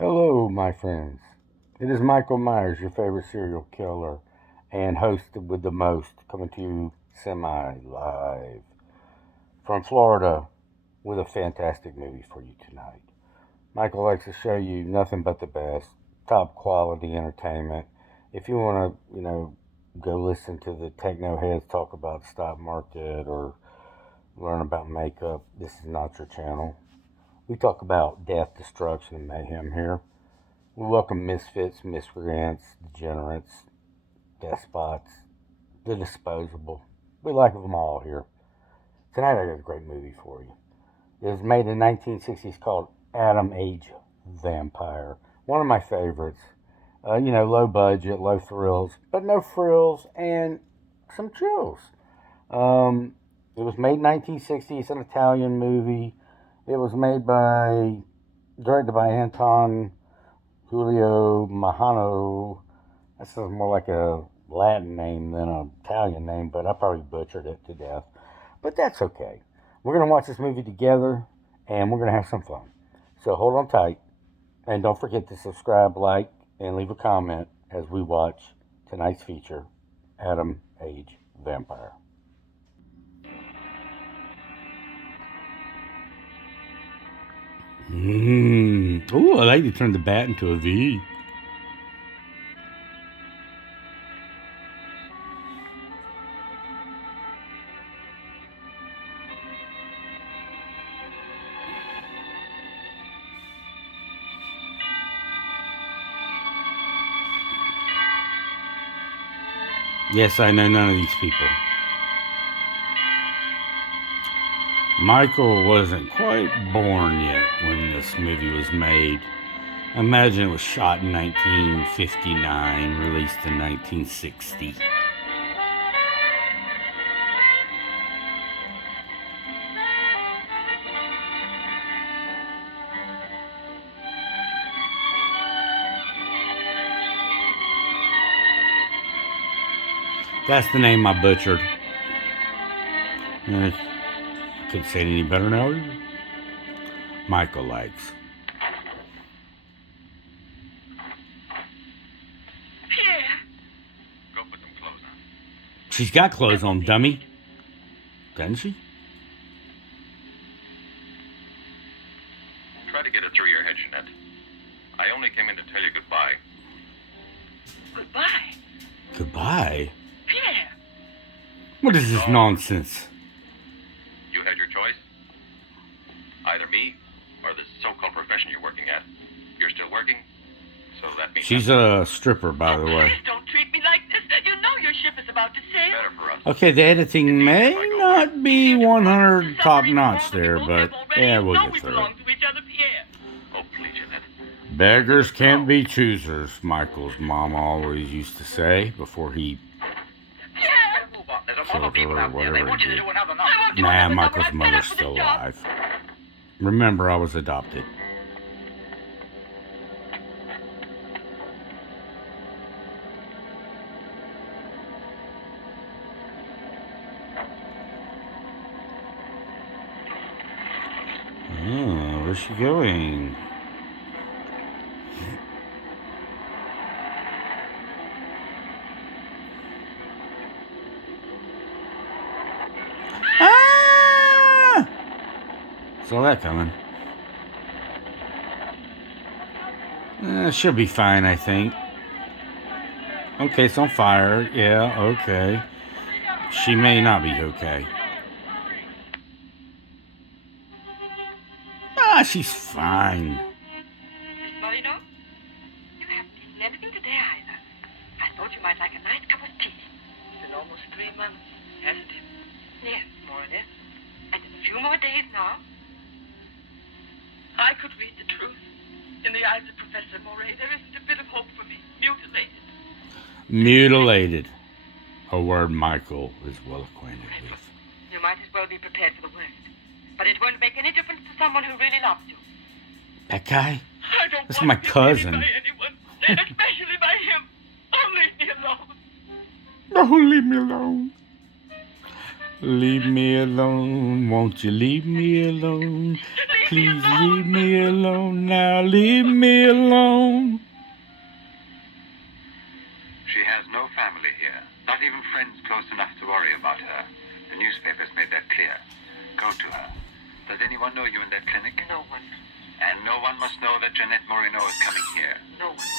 Hello, my friends. It is Michael Myers, your favorite serial killer, and hosted with the most, coming to you semi live from Florida with a fantastic movie for you tonight. Michael likes to show you nothing but the best, top quality entertainment. If you want to, go listen to the techno heads talk about stock market or learn about makeup, this is not your channel. We talk about death, destruction, and mayhem here. We welcome misfits, miscreants, degenerates, despots, the disposable. We like them all here. Tonight I got a great movie for you. It was made in 1960s called Atom Age Vampire. One of my favorites. Low budget, low thrills, but no frills and some chills. It was made in 1960s. It's an Italian movie. It was directed by Anton Julio Mahano. That sounds more like a Latin name than an Italian name, but I probably butchered it to death. But that's okay. We're going to watch this movie together, and we're going to have some fun. So hold on tight, and don't forget to subscribe, like, and leave a comment as we watch tonight's feature, Atom Age Vampire. Ooh, I like to turn the bat into a V. Yes, I know none of these people. Michael wasn't quite born yet when this movie was made. I imagine it was shot in 1959, released in 1960. That's the name I butchered. I couldn't say it any better now. Michael likes. Pierre. Go put some clothes on. She's got clothes on, dummy. Doesn't she? Try to get it through your head, Jeanette. I only came in to tell you goodbye. Goodbye? Goodbye? Pierre. What is this nonsense? You had your choice. Either me or this so-called profession you're working at. You're still working, so that means... She's a stripper, by the way. Please don't treat me like this. You know your ship is about to sail. Better for us. Okay, the editing may not be 100 top notch there, but yeah, we'll get through it. Oh, please, Jeanette. Beggars can't be choosers, Michael's mom always used to say before he killed her or whatever he did. Nah, Michael's mother's still alive. Remember, I was adopted. Oh, where's she going? Ah! Saw that coming. She'll be fine, I think. Okay, it's on fire. Yeah, okay. She may not be okay. She's fine. Miss Moreno, you haven't eaten anything today either. I thought you might like a nice cup of tea. It's been almost 3 months, hasn't it? Yes, more or less. And in a few more days now. I could read the truth. In the eyes of Professor Moray, there isn't a bit of hope for me. Mutilated. Mutilated. A word Michael is well acquainted with. You might as well be prepared for the worst. But it won't make any difference to someone who really loves you. That guy? I don't That's want my to be cousin. hated by anyone, especially by him. Oh, leave me alone. Oh, leave me alone. Leave me alone. Won't you leave me alone? Please leave me alone now. Leave me alone. She has no family here. Not even friends close enough to worry about her. The newspapers made that clear. Go to her. Does anyone know you in that clinic? No one. And no one must know that Jeanette Moreno is coming here. No one.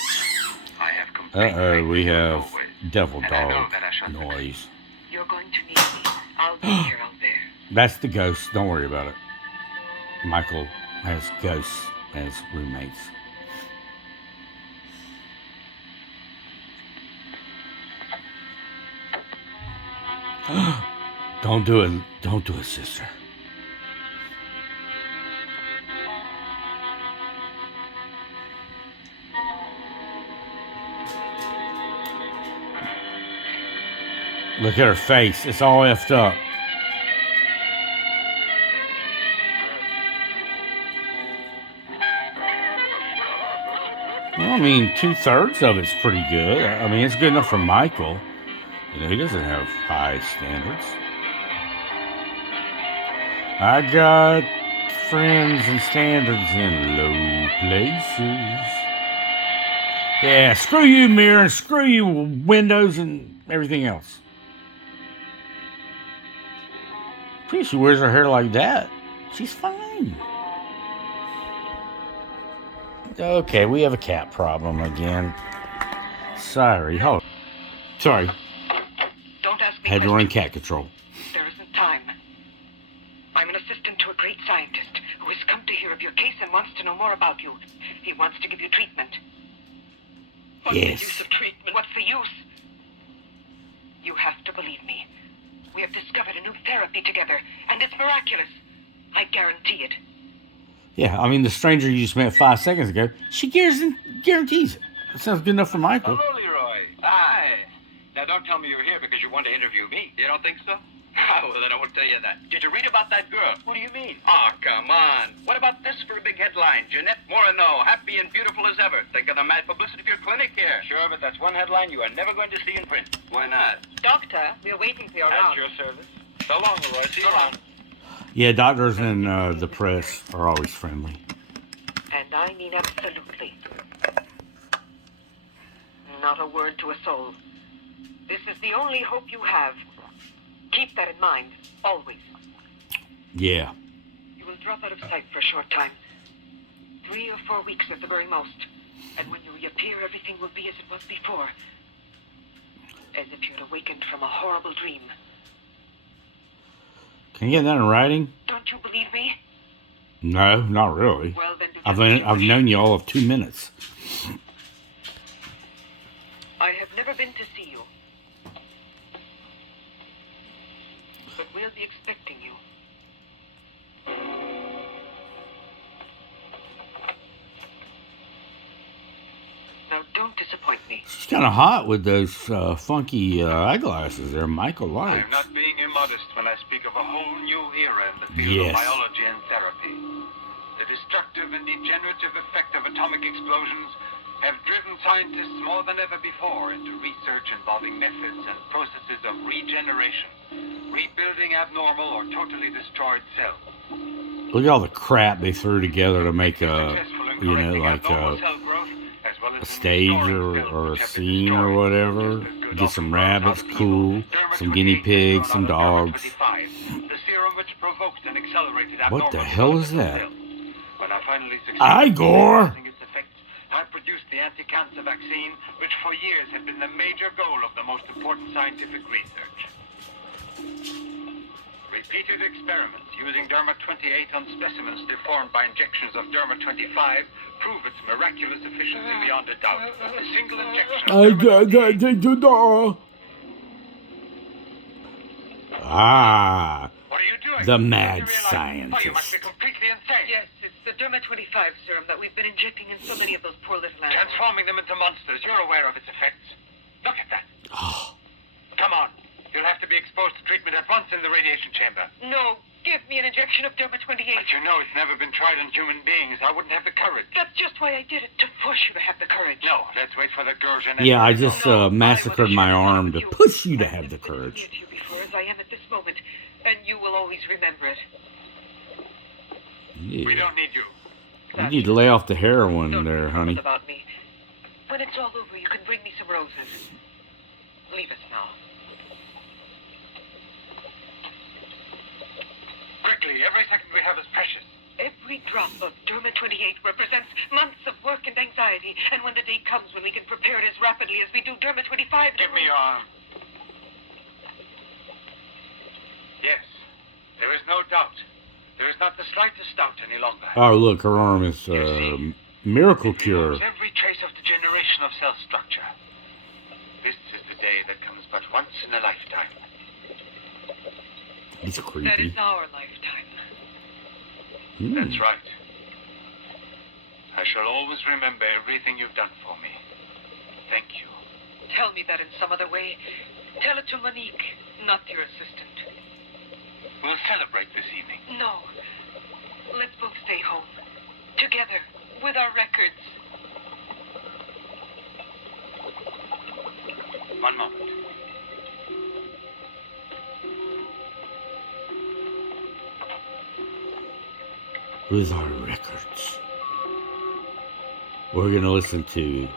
I have complete Uh-oh, we faith in you have always. devil And I know dog that I shall noise. You're going to need me. I'll be here out there. That's the ghost. Don't worry about it. Michael has ghosts as roommates. Don't do it. Don't do it, sister. Look at her face. It's all effed up. Well, I mean, 2/3 of it's pretty good. I mean, it's good enough for Michael. You know, he doesn't have high standards. I got friends and standards in low places. Yeah, screw you, mirror, and screw you, windows, and everything else. Pretty she wears her hair like that. She's fine. Okay, we have a cat problem again. Sorry. Hold on. Sorry. Don't ask me Had to run questions. cat control. There isn't time. I'm an assistant to a great scientist who has come to hear of your case and wants to know more about you. He wants to give you treatment. What's Yes. the use of treatment? What's the use? You have to believe me. We have discovered a new therapy together, and it's miraculous. I guarantee it. Yeah, I mean, the stranger you just met 5 seconds ago, she guarantees it. That sounds good enough for Michael. Hello, Leroy. Hi. Now, don't tell me you're here because you want to interview me. You don't think so? Well, then I won't tell you that. Did you read about that girl? What do you mean? Oh, come on. What about this for a big headline? Jeanette Moreno, happy and beautiful as ever. Think of the mad publicity of your clinic here. Sure, but that's one headline you are never going to see in print. Why not? Doctor, we're waiting for your At round. your service. So long, Leroy. See you around. Yeah, doctors and the press are always friendly. And I mean absolutely. Not a word to a soul. This is the only hope you have. Keep that in mind, always. Yeah. You will drop out of sight for a short time. 3 or 4 weeks at the very most. And when you reappear, everything will be as it was before. As if you'd awakened from a horrible dream. Can you get that in writing? Don't you believe me? No, not really. Well, then do I've known you all of 2 minutes. I have never been to see you. But we'll be expecting you. Now, don't disappoint me. She's kind of hot with those funky eyeglasses there Michael likes. I'm not being immodest when I speak of a whole new era in the field Yes. of biology and therapy. The destructive and degenerative effect of atomic explosions have driven scientists more than ever before into research involving methods and processes of regeneration, rebuilding abnormal or totally destroyed cells. Look at all the crap they threw together to make a, Successful in you know, correcting like abnormal a cell growth, as well as in stage restoring cells or a which have been scene or destroyed, whatever. just as good Get some often grows out rabbits, of evil. cool. Derma Some guinea 28 pigs, has some grown out of dogs. Derma 25, the serum which provoked and accelerated What the abnormal hell is development that? of cells. When I finally succeeded Igor! in its effects, I produced the anti-cancer vaccine, which for years had been the major goal of the most important scientific research. Repeated experiments using Derma 28 on specimens deformed by injections of Derma 25 prove its miraculous efficiency beyond a doubt. A single injection of Derma 28. Ah, What are you doing? the Don't mad you realize- Oh, you must scientist. be completely insane. Yes, it's the Derma 25 serum that we've been injecting in so many of those poor little animals. Transforming them into monsters. You're aware of its effects. Look at that. Oh, Come on. You'll have to be exposed to treatment at once in the radiation chamber. No, give me an injection of Derma 28. But you know it's never been tried on human beings. I wouldn't have the courage. That's just why I did it, to force you to have the courage. No, let's wait for the girl Jeanette. yeah, I just No, massacred I my wasn't arm to sure. push you to I've have the been as courage. near to you before as I am at this moment, and you will always remember it. We don't need you. You need to lay off the heroin Don't there, worry honey. about me. When it's all over, you can bring me some roses. Leave us now. Quickly, every second we have is precious. Every drop of Derma 28 represents months of work and anxiety. And when the day comes when we can prepare it as rapidly as we do Derma 25... Give me your arm. Yes, there is no doubt. There is not the slightest doubt any longer. Oh, look, her arm is miracle It cure. removes every trace of degeneration of cell structure. This is the day that comes but once in a lifetime. He's That creepy. is our lifetime. That's right. I shall always remember everything you've done for me. Thank you. Tell me that in some other way. Tell it to Monique, not your assistant. We'll celebrate this evening. No. Let's both stay home. Together. With our records. One moment. With our records. We're going to listen to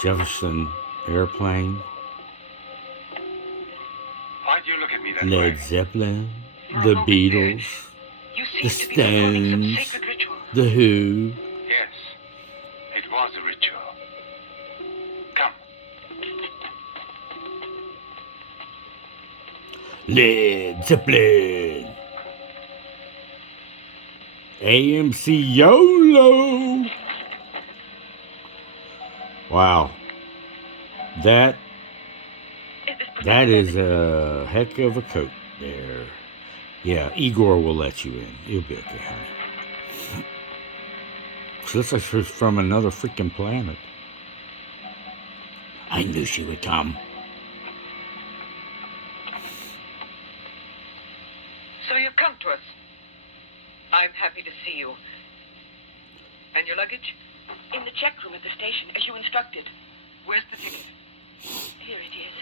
Jefferson Airplane, Why do you look at me that Led way? Zeppelin, You're The a moment Beatles, You seem The to be performing some Stones, sacred ritual. The Who. Yes, it was a ritual. Come. Led Zeppelin. AMC YOLO. Wow. That is a heck of a coat there. Yeah, Igor will let you in. You'll be okay, honey. She looks like she's from another freaking planet. I knew she would come. So you've come to us. I'm happy to see you. And your luggage? In the check room at the station, as you instructed. Where's the ticket? Here it is.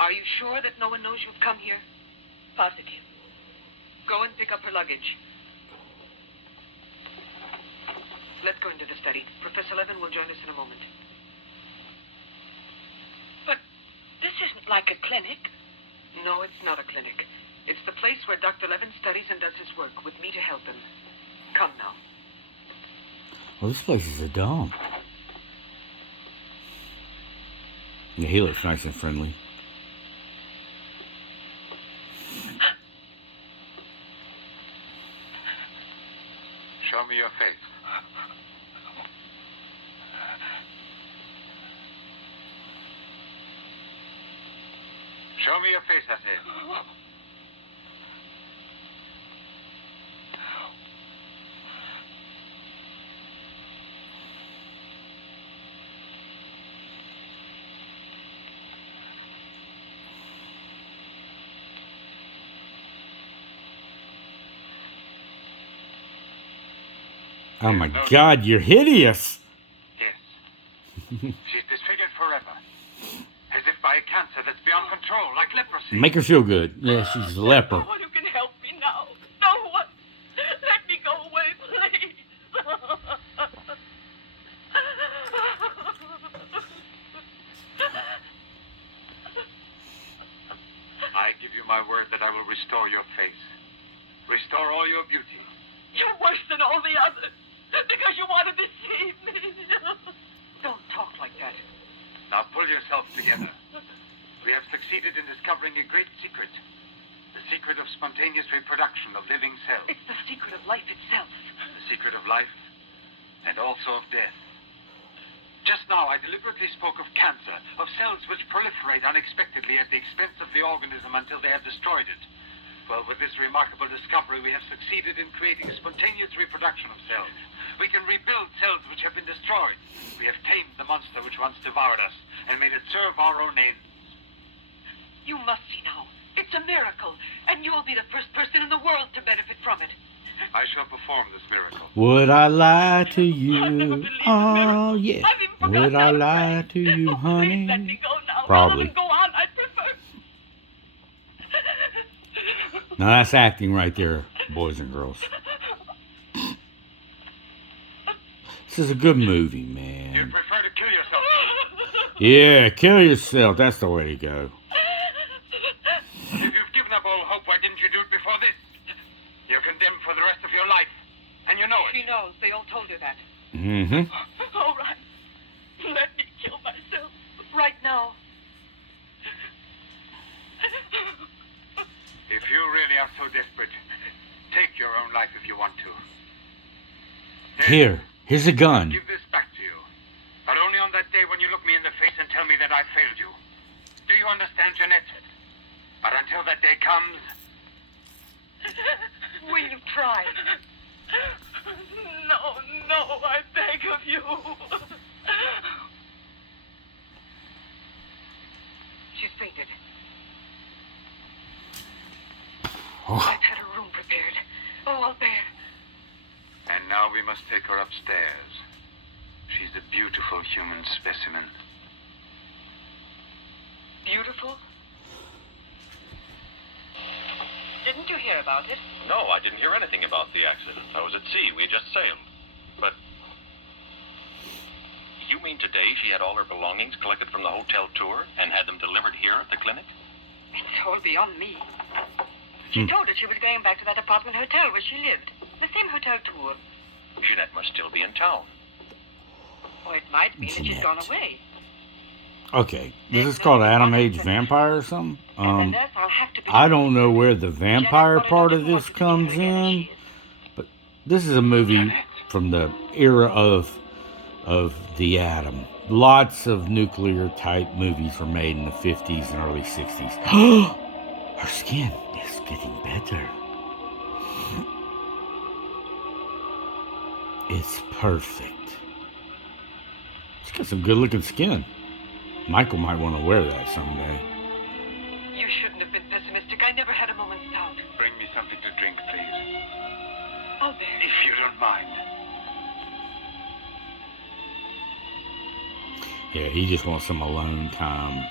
Are you sure that no one knows you've come here? Positive. Go and pick up her luggage. Let's go into the study. Professor Levin will join us in a moment. But this isn't like a clinic. No, it's not a clinic. It's the place where Dr. Levin studies and does his work, with me to help him. Come now. Well, this place is a dump. Yeah, he looks nice and friendly. Show me your face. Show me your face, I said. Oh my God, you're hideous. Yes. She's disfigured forever. As if by a cancer that's beyond control, like leprosy. Make her feel good. Yeah, she's a leper. No one who can help me now. No one. Let me go away, please. I give you my word that I will restore your face. Restore all your beauty. You're worse than all the others. Because you want to deceive me. Don't talk like that. Now pull yourself together. We have succeeded in discovering a great secret. The secret of spontaneous reproduction of living cells. It's the secret of life itself. The secret of life and also of death. Just now I deliberately spoke of cancer, of cells which proliferate unexpectedly at the expense of the organism until they have destroyed it. Well, with this remarkable discovery, we have succeeded in creating spontaneous reproduction of cells. We can rebuild cells which have been destroyed. We have tamed the monster which once devoured us and made it serve our own ends. You must see now. It's a miracle, and you'll be the first person in the world to benefit from it. I shall perform this miracle. Would I lie to I'll never you? believe Oh, the miracle. yeah. I've even forgotten Would I how to lie pray. to you, Oh, please let honey? me go now. Probably. Rather than go on, I prefer. Now that's acting right there, boys and girls. This is a good movie, You'd man. prefer to kill yourself. Yeah, kill yourself. That's the way to go. If you've given up all hope, why didn't you do it before this? You're condemned for the rest of your life. And you know it. She knows. They all told her that. Mm-hmm. All right. Let me kill myself. Right now. If you really are so desperate, take your own life if you want to. Here's a gun. Give this back to you. But only on that day when you look me in the face and tell me that I failed you. Do you understand, Jeanette? But until that day comes... Will you try? No, I beg of you. She's fainted. Oh. I've had a room prepared. Oh, I'll bear. And now we must take her upstairs. She's a beautiful human specimen. Beautiful? Didn't you hear about it? No, I didn't hear anything about the accident. I was at sea. We had just sailed. But you mean today she had all her belongings collected from the hotel tour and had them delivered here at the clinic? It's all beyond me. She told us she was going back to that apartment hotel where she lived. The same hotel tour. Jeanette must still be in town. Or it might be that she's Jeanette. gone away. Okay, this is called Adam Age Vampire or something. And the nurse, I'll have to I don't know where the Jeanette vampire wanted part to of know this what comes together she in. is. But this is a movie from the era of the atom. Lots of nuclear type movies were made in the 50s and early 60s. Her skin is getting better. It's perfect. She's got some good looking skin. Michael might want to wear that someday. You shouldn't have been pessimistic. I never had a moment's doubt. Bring me something to drink, please. Oh, there. If you don't mind. Yeah, he just wants some alone time.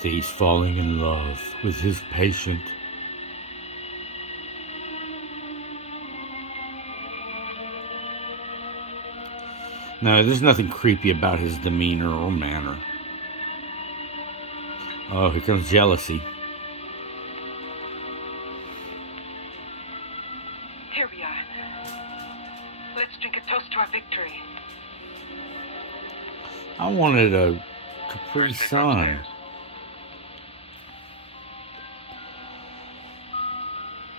So he's falling in love with his patient. No, there's nothing creepy about his demeanor or manner. Oh, here comes jealousy. Here we are. Let's drink a toast to our victory. I wanted a Capri Sun.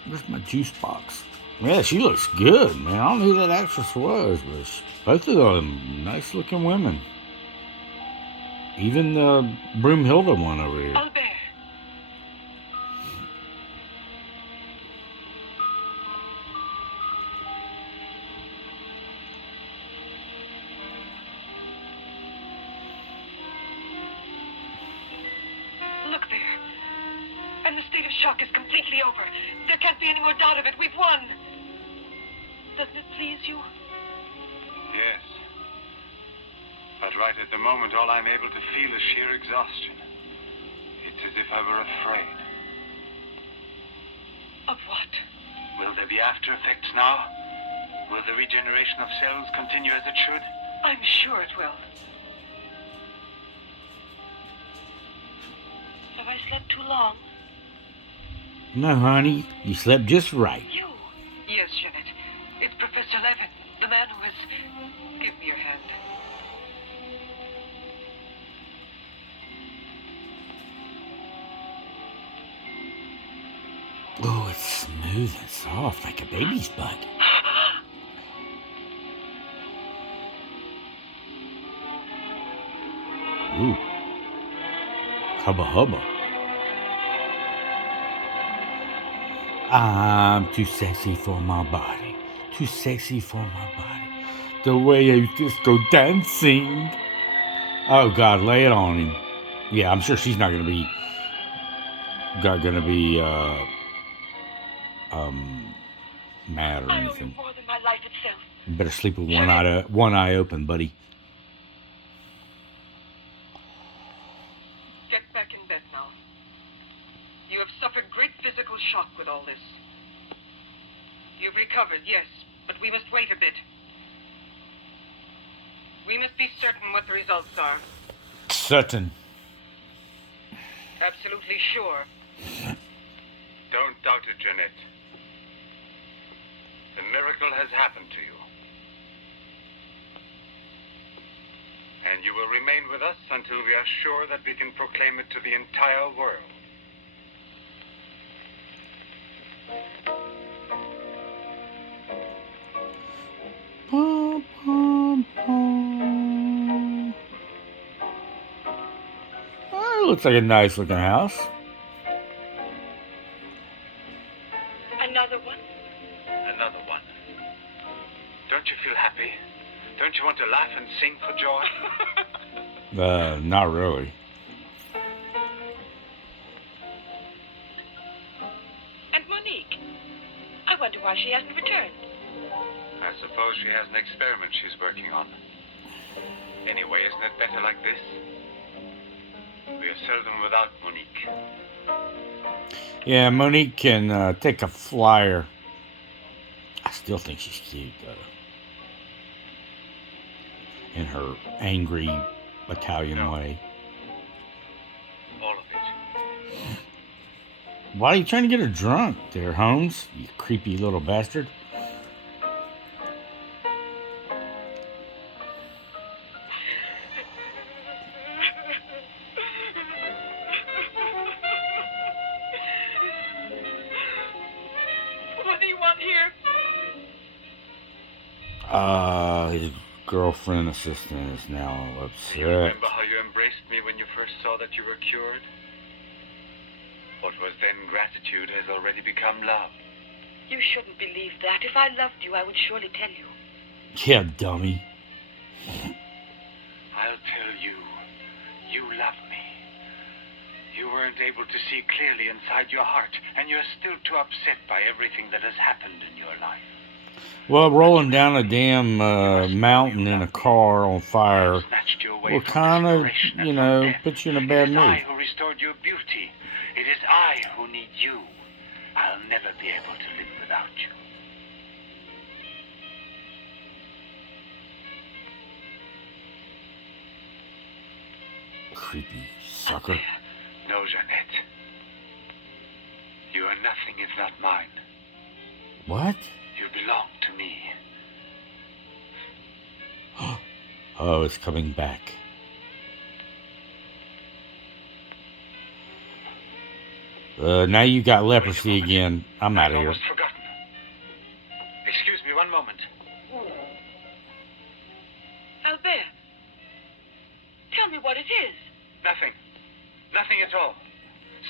Where's my juice box? Yeah, she looks good, man. I don't know who that actress was, but both of them nice looking women. Even the Broomhilda one over here. Albert. Look there. And the state of shock is completely over. There can't be any more doubt of it. We've won. Doesn't it please you? Yes. But right at the moment, all I'm able to feel is sheer exhaustion. It's as if I were afraid. Of what? Will there be after effects now? Will the regeneration of cells continue as it should? I'm sure it will. Have I slept too long? No, honey, you slept just right. You? Yes, Jeanette. It's Professor Levin, the man who has... Give me your hand. Oh, it's smooth and soft like a baby's butt. Ooh. Hubba hubba. I'm too sexy for my body. Too sexy for my body. The way I disco dancing. Oh God, lay it on him. Yeah, I'm sure she's not gonna be mad or I owe you anything. more than my life itself. You better sleep with one eye open, buddy. Get back in bed, have suffered great physical shock with all this. You've recovered, yes, but we must wait a bit. We must be certain what the results are. Certain. Absolutely sure. Don't doubt it, Jeanette. The miracle has happened to you. And you will remain with us until we are sure that we can proclaim it to the entire world. Oh, it looks like a nice looking house. Another one? Another one. Don't you feel happy? Don't you want to laugh and sing for joy? Not really. And Monique? I wonder why she hasn't returned. I suppose she has an experiment she's working on. Anyway, isn't it better like this? We are seldom without Monique. Yeah, Monique can take a flyer. I still think she's cute, though. In her angry Italian way. All of it. Why are you trying to get her drunk there, Holmes? You creepy little bastard. What do you want here? His girlfriend assistant is now Do you upset. remember how you embraced me when you first saw that you were cured? What was then gratitude has already become love. You shouldn't believe that. If I loved you, I would surely tell you. Yeah, dummy. I'll tell you, you love me. You weren't able to see clearly inside your heart, and you're still too upset by everything that has happened in your life. Well, rolling down a damn mountain in a car on fire Snatched you away will from kind of, desperation and you from know, death. put you in a It bad is I mood. who restored your beauty. It is I who need you. I'll never be able to live without you. Creepy sucker. No, Jeanette. You are nothing if not mine. What? You belong to me. Oh, it's coming back. Now you got leprosy again. I'm out of here. Almost forgotten. Excuse me, one moment. Albert, tell me what it is. Nothing. Nothing at all.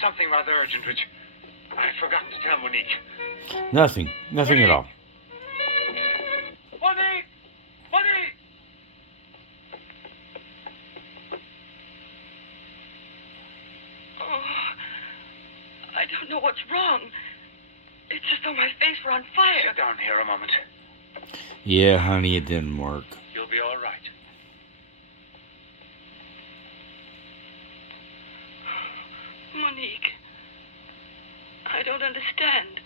Something rather urgent, which I've forgotten to tell Monique. Nothing. Nothing at all. Monique! Monique! Oh, I don't know what's wrong. It's as though my face were on fire. Sit down here a moment. Yeah, honey, it didn't work. You'll be all right. Monique, I don't understand.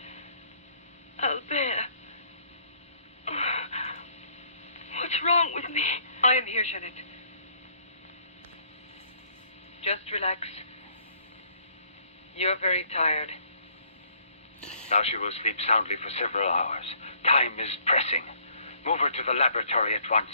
Albert, what's wrong with me? I am here, Jeanette. Just relax. You're very tired. Now she will sleep soundly for several hours. Time is pressing. Move her to the laboratory at once.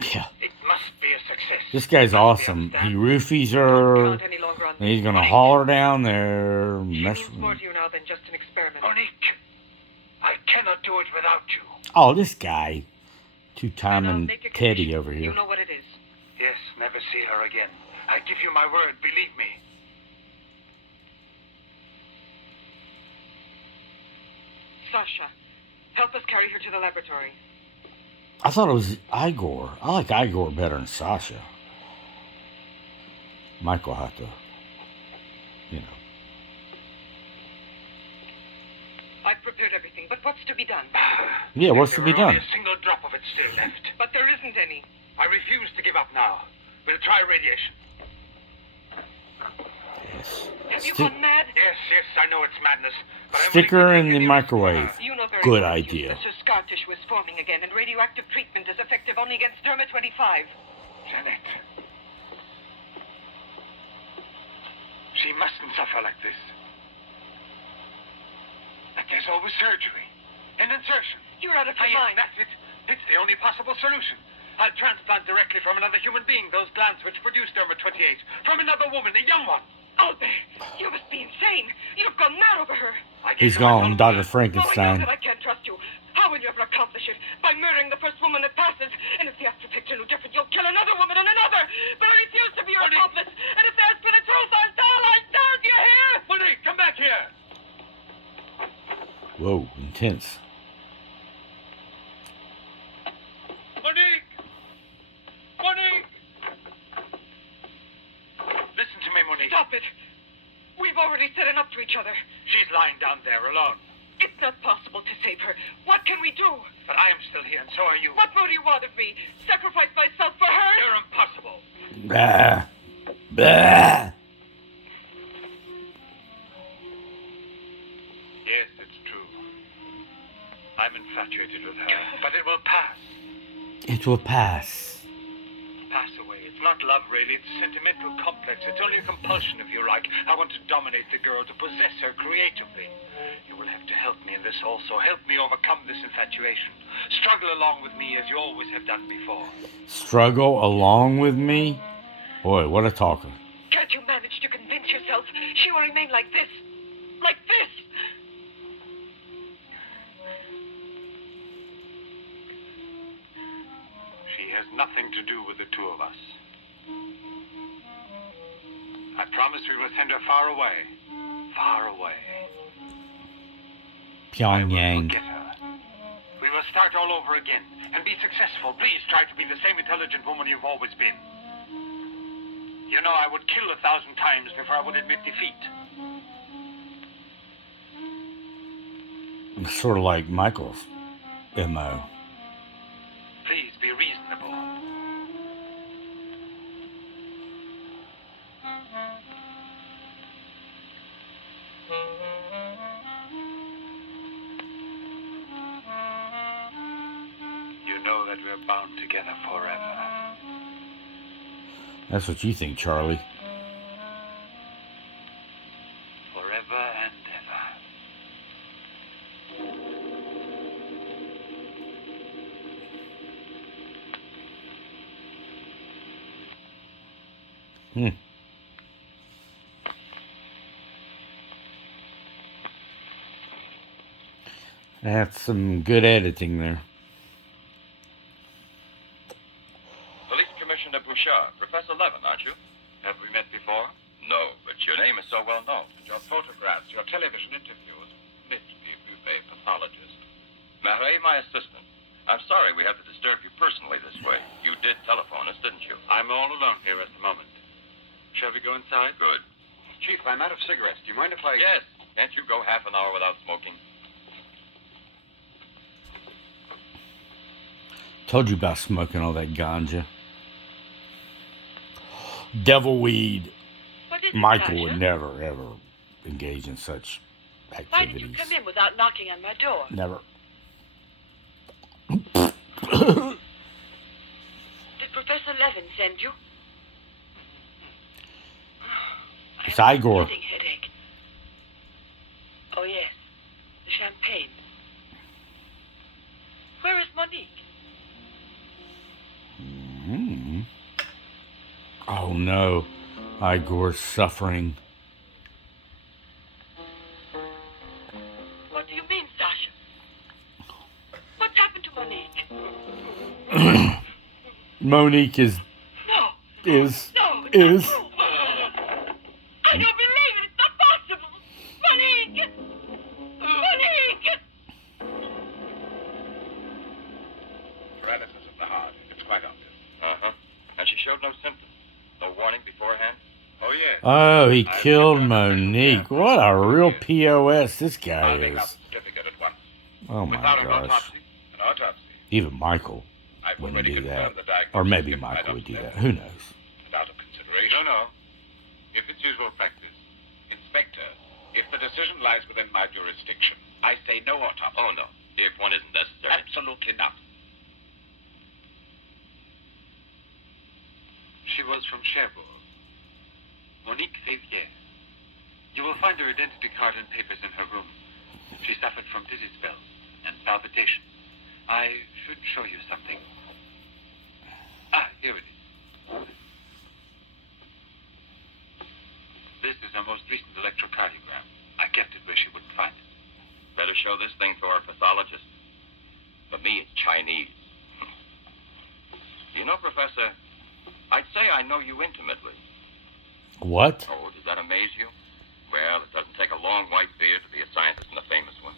Yeah. It must be a success. This guy's awesome. He roofies her. Count any longer on And he's gonna Monique. haul her down there. She Mess means more to you now than just an experiment. Monique, I cannot do it without you. Oh, this guy. Then I'll Two-timing make a Teddy condition. over here. You know what it is. Yes, never see her again. I give you my word, believe me. Sasha, help us carry her to the laboratory. I thought it was Igor. I like Igor better than Sasha. Michael had to, you know. I've prepared everything, but what's to be done? Yeah, what's If to there be were only done? a single drop of it still left. But there isn't any. I refuse to give up now. We'll try radiation. Yes. Have you Sti- gone mad? yes, I know it's madness. But I'm Stick her willing in to the take any microwave. risk. You know very Good well, idea. Julie, that scar tissue is forming again, and radioactive treatment is effective only against derma 25. Janet. She mustn't suffer like this. But there's always surgery. An insertion. You're out of your Yes, mind. that's it. It's the only possible solution. I'll transplant directly from another human being those glands which produce derma 28. From another woman, a young one. Albert, you must be insane. You've gone mad over her. I gave He's her my gone, tongue. Dr. No, I know Frankenstein. that I can't trust you. How will you ever accomplish it? By murdering the first woman that passes. And if the after picture no different, you'll kill another woman and another. But I refuse to be your Monique. accomplice. And if they ask for the truth, I'll tell. Do you hear? Monique, come back here. Whoa, intense. Monique! Monique! Listen to me, Monique. Stop it. We've already said enough to each other. She's lying down there alone. It's not possible to save her. What can we do? But I am still here, and so are you. What more do you want of me? Sacrifice myself for her? You're impossible. Bah. Bah. Yes, it's true. I'm infatuated with her, but it will pass. It will pass. Pass away. It's not love, really. It's a sentimental complex. It's only a compulsion, if you like. I want to dominate the girl, to possess her creatively. You will have to help me in this also. Help me overcome this infatuation. Struggle along with me as you always have done before. Struggle along with me? Boy, what a talker. Can't you manage to convince yourself she will remain like this? Like this? She has nothing to do with the two of us. I promise we will send her far away. Far away. I will Pyongyang. forget her. We will start all over again and be successful. Please try to be the same intelligent woman you've always been. You know, I would kill 1,000 times before I would admit defeat. Sort of like Michael's MO. Please be reasonable. You know that we're bound together forever. That's what you think, Charlie. Forever and ever. That's some good editing there. Police Commissioner Bouchard, Professor Levin, aren't you? Have we met before? No, but your name is so well known. And your photographs, your television interviews. Mitski, Buffet, pathologist. Marais, my assistant. I'm sorry we had to disturb you personally this way. You did telephone us, didn't you? I'm all alone here at the moment. Shall we go inside? Good. Chief, I'm out of cigarettes. Do you mind if I... Yes. Can't you go half an hour without smoking? Told you about smoking all that ganja. Devil weed. What is it, Michael would Sasha? never, ever engage in such Why did you activities. come in without knocking on my door? Never. Did Professor Levin send you? It's I have Igor. a splitting headache. Oh, yes. The champagne. Where is Monique? Hmm. Oh no. Igor's suffering. What do you mean, Sasha? What's happened to Monique? Monique is. No. Is. No. It's Is. not true. I don't believe it. It's not possible. Monique! Monique! Paralysis of the heart. It's quite obvious. Uh-huh. And she showed no symptoms. No warning beforehand? Oh, yes. Oh, he killed Monique. What a real POS this guy I'll make out is. the certificate at once. Oh my Without an gosh. autopsy. An autopsy. Even Michael I've wouldn't already do that. confirmed the diagnosis Or maybe given by Michael would Dr. do that. Levin. Who knows? And out of consideration. No. If it's usual practice. Inspector, if the decision lies within my jurisdiction. I say no autopsy. Oh, no. If one isn't necessary. Absolutely not. She was from Cherbourg. Monique Rivière. You will find her identity card and papers in her room. She suffered from dizzy spells and palpitation. I should show you something. Here it is. This is her most recent electrocardiogram. I kept it where she wouldn't find it. Better show this thing to our pathologist. For me, it's Chinese. You know, Professor, I'd say I know you intimately. What? Oh, does that amaze you? Well, it doesn't take a long white beard to be a scientist and a famous one.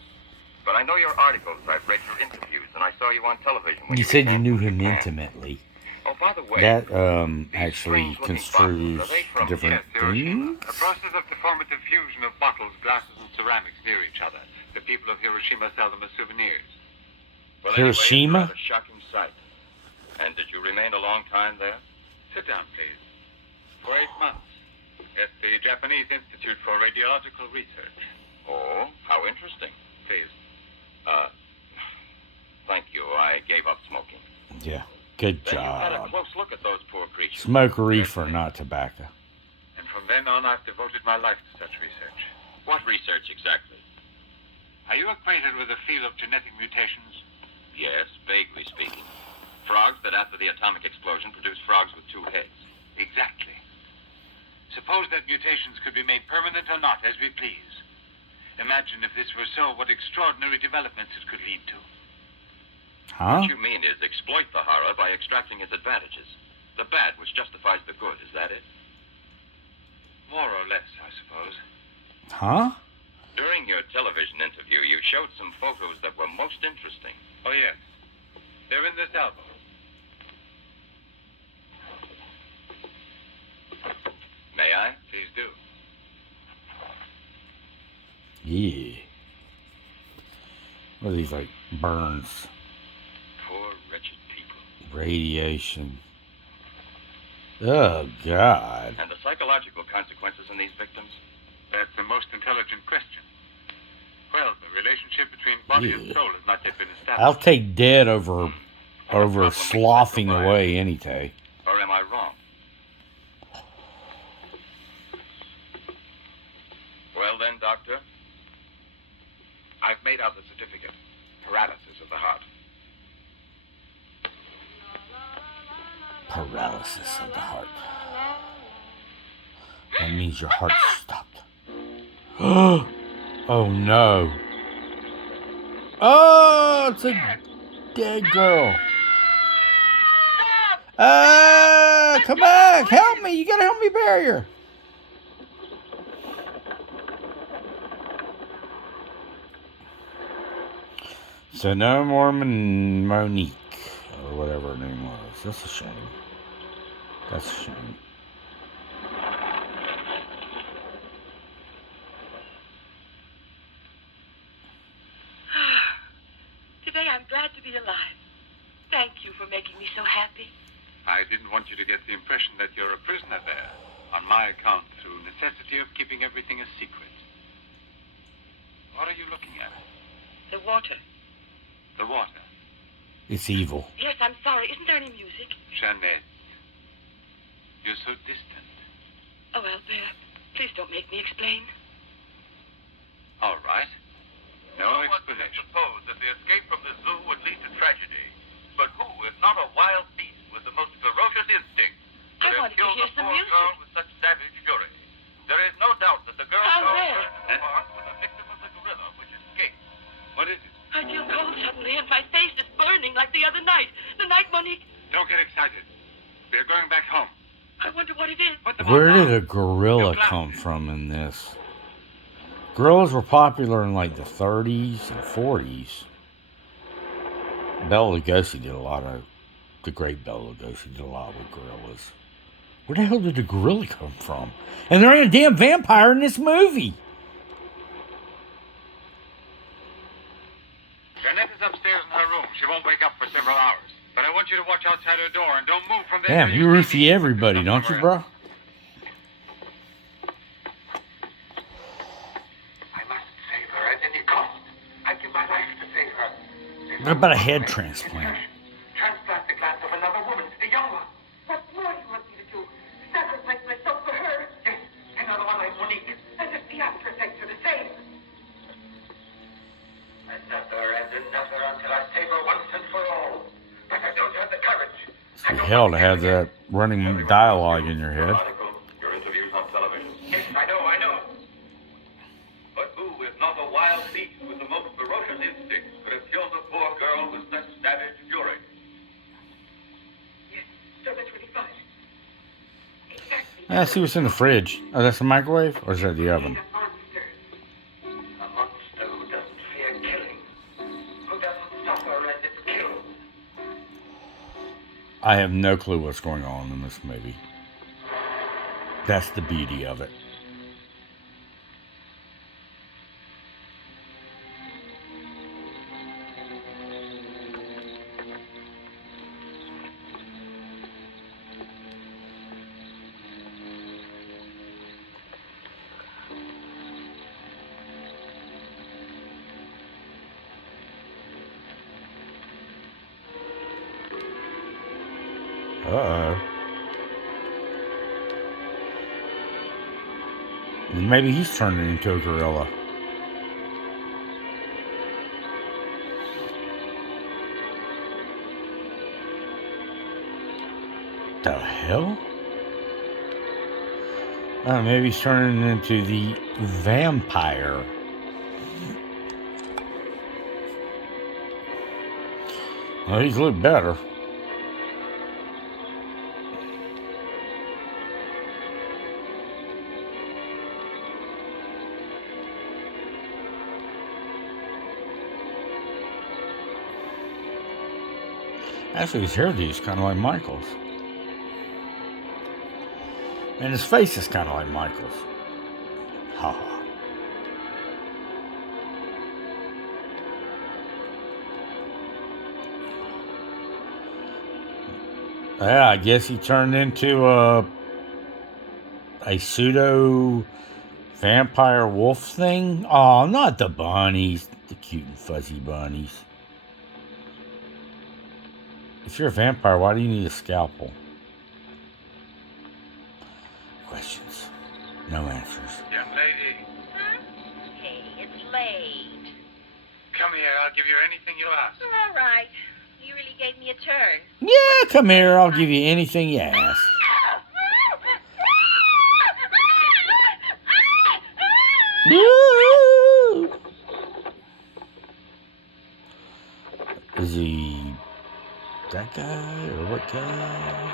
But I know your articles, I've read your interviews, and I saw you on television. When You said you returned knew from him Japan. intimately. Oh, by the way, That these actually strange-looking construes bottles, are they from different Hiroshima. things. A process of deformative fusion of bottles, glasses, and ceramics near each other. The people of Hiroshima sell them as souvenirs. Well, Hiroshima? Anyway, it's a rather shocking sight. And did you remain a long time there? Sit down, please. For 8 months. At the Japanese Institute for Radiological Research. Oh, how interesting. Please. Thank you. I gave up smoking. Yeah, good Then you had a job. close look at those poor creatures. Smoke reefer, not tobacco. And from then on, I've devoted my life to such research. What research exactly? Are you acquainted with the field of genetic mutations? Yes, vaguely speaking. Frogs that after the atomic explosion produced frogs with 2 heads. Exactly. Suppose that mutations could be made permanent or not, as we please. Imagine if this were so, what extraordinary developments it could lead to. Huh? What you mean is exploit the horror by extracting its advantages. The bad which justifies the good, is that it? More or less, I suppose. Huh? During your television interview, you showed some photos that were most interesting. Oh, yes. They're in this album. May I? Please do. Yeah. What are these, like, burns? Poor, wretched people. Radiation. Oh, God. And the psychological consequences in these victims? That's the most intelligent question. Well, the relationship between body and Yeah. soul has not yet been established. I'll take dead over Problem we sloughing specify. away any day. Or am I wrong? Well then, Doctor, I've made out the certificate. Paralysis of the heart. Paralysis of the heart. That means your heart stopped. Oh no. Oh, it's a dead girl. Come back. Help me. You gotta help me bury her. So no more Monique, or whatever her name was. That's a shame. That's a shame. Today I'm glad to be alive. Thank you for making me so happy. I didn't want you to get the impression that you're a prisoner there, on my account, through necessity of keeping everything a secret. What are you looking at? The water. The water. It's evil. Yes, I'm sorry. Isn't there any music? Jeanette. You're so distant. Oh, Albert, please don't make me explain. All right. No explanation. Suppose that the escape from the zoo would lead to tragedy. But who, if not a wild beast with the most ferocious instinct, I could have wanted to killed hear the some poor music. girl with such savage fury? There is no doubt that the girl Albert! found in the park was a victim of the gorilla which escaped. What is it? I feel cold suddenly, and my face is burning like the other night. The night, Monique. Don't get excited. We're going back home. I wonder what it is. Put them Where all did down. a gorilla come from in this? Gorillas were popular in like the 30s and 40s. Bela Lugosi did a lot of, the great Bela Lugosi did a lot with gorillas. Where the hell did the gorilla come from? And there ain't a damn vampire in this movie. Jeanette is upstairs in her room. She won't wake up for several hours. But I want you to watch outside her door and don't move from there. Damn, till you see roofie me. everybody, don't you, bro? What about a head transplant? Transplant the glass of another woman, a young one. What more do you want me to do? Sacrifice myself for her? Yes, another one like Monique. And if the after-effects are the same? Another and another until I save her once and for all. But I don't have the courage. It's the hell to have that running dialogue in your head. Your interviews on television. Yes, I know. But who, if not a wild beast with the most ferocious instinct, could have killed a poor girl with such savage fury? Yes, so that's really fine. Exactly. See what's in the fridge. Oh, that's the microwave? Or is that the oven? A monster. A monster who doesn't fear killing. Who doesn't suffer as it's killed. I have no clue what's going on in this movie. That's the beauty of it. Uh-oh. Maybe he's turning into a gorilla. The hell? Oh, maybe he's turning into the vampire. Well, he's looked better. Actually, his hairdo is kind of like Michael's. And his face is kind of like Michael's. Ha ha. Yeah, I guess he turned into a pseudo vampire wolf thing. Oh, not the bunnies. The cute and fuzzy bunnies. If you're a vampire, why do you need a scalpel? Questions. No answers. Young lady, Hey, it's late. come here. I'll give you anything you ask. All right. You really gave me a turn. Yeah, come here. I'll give you anything you ask. Woo! Is he that guy or what guy?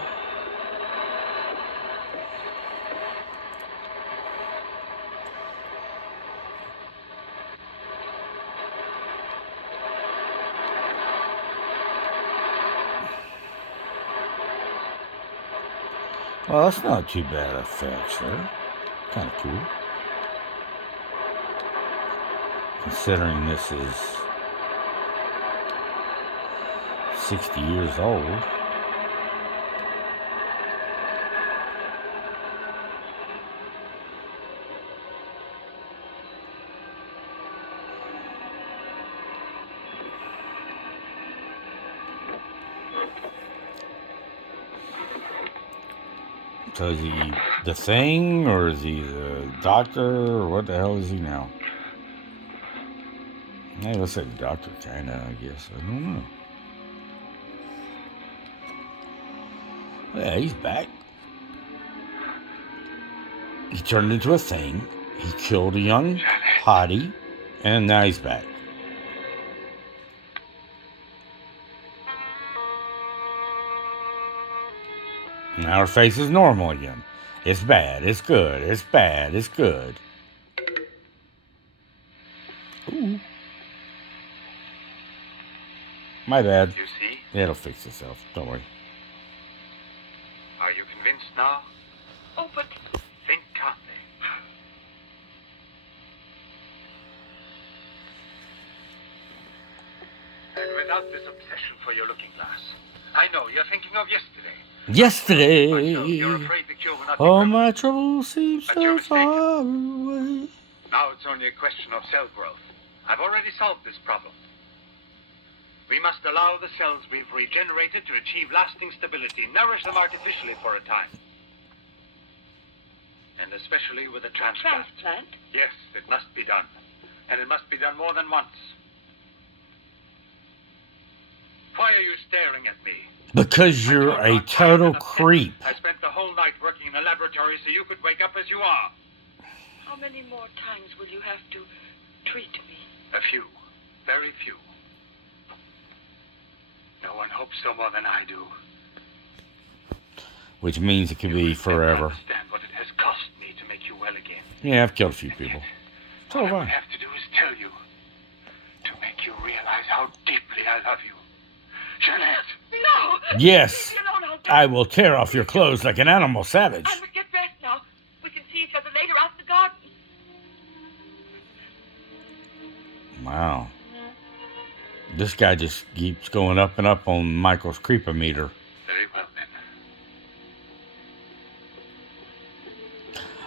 Well, that's not too bad effects there. Kind of cool. Considering this is 60 years old. So is he the Thing, or is he the Doctor, or what the hell is he now? Hey, let's say the Doctor, kinda, I guess. I don't know. Yeah, he's back. He turned into a Thing. He killed a young hottie, and now he's back. Now her face is normal again. It's bad, it's good, it's bad, it's good. Ooh. My bad. You see? It'll fix itself. Don't worry. Are you convinced now? Oh, but Think calmly. And without this obsession for your looking glass. I know, you're thinking of yesterday. Yesterday, You're afraid the cure will not be all perfect. my troubles seem But you're so far away. Now it's only a question of cell growth. I've already solved this problem. We must allow the cells we've regenerated to achieve lasting stability, nourish them artificially for a time. And especially with a transplant. Transplant? Yes, it must be done. And it must be done more than once. Why are you staring at me? Because you're a total creep. I spent the whole night working in the laboratory so you could wake up as you are. How many more times will you have to treat me? A few. Very few. No one hopes so more than I do. Which means it could be forever. Understand what it has cost me to make you well again. Yeah, I've killed a few people. So All have I I. have to do is tell you. To make you realize how deeply I love you. Jeanette! No! Yes, Leave me alone, I'll go. I will tear off your clothes like an animal savage. I must get dressed now. We can see each other later out in the garden. Wow. This guy just keeps going up and up on Michael's creepometer. Very well, then.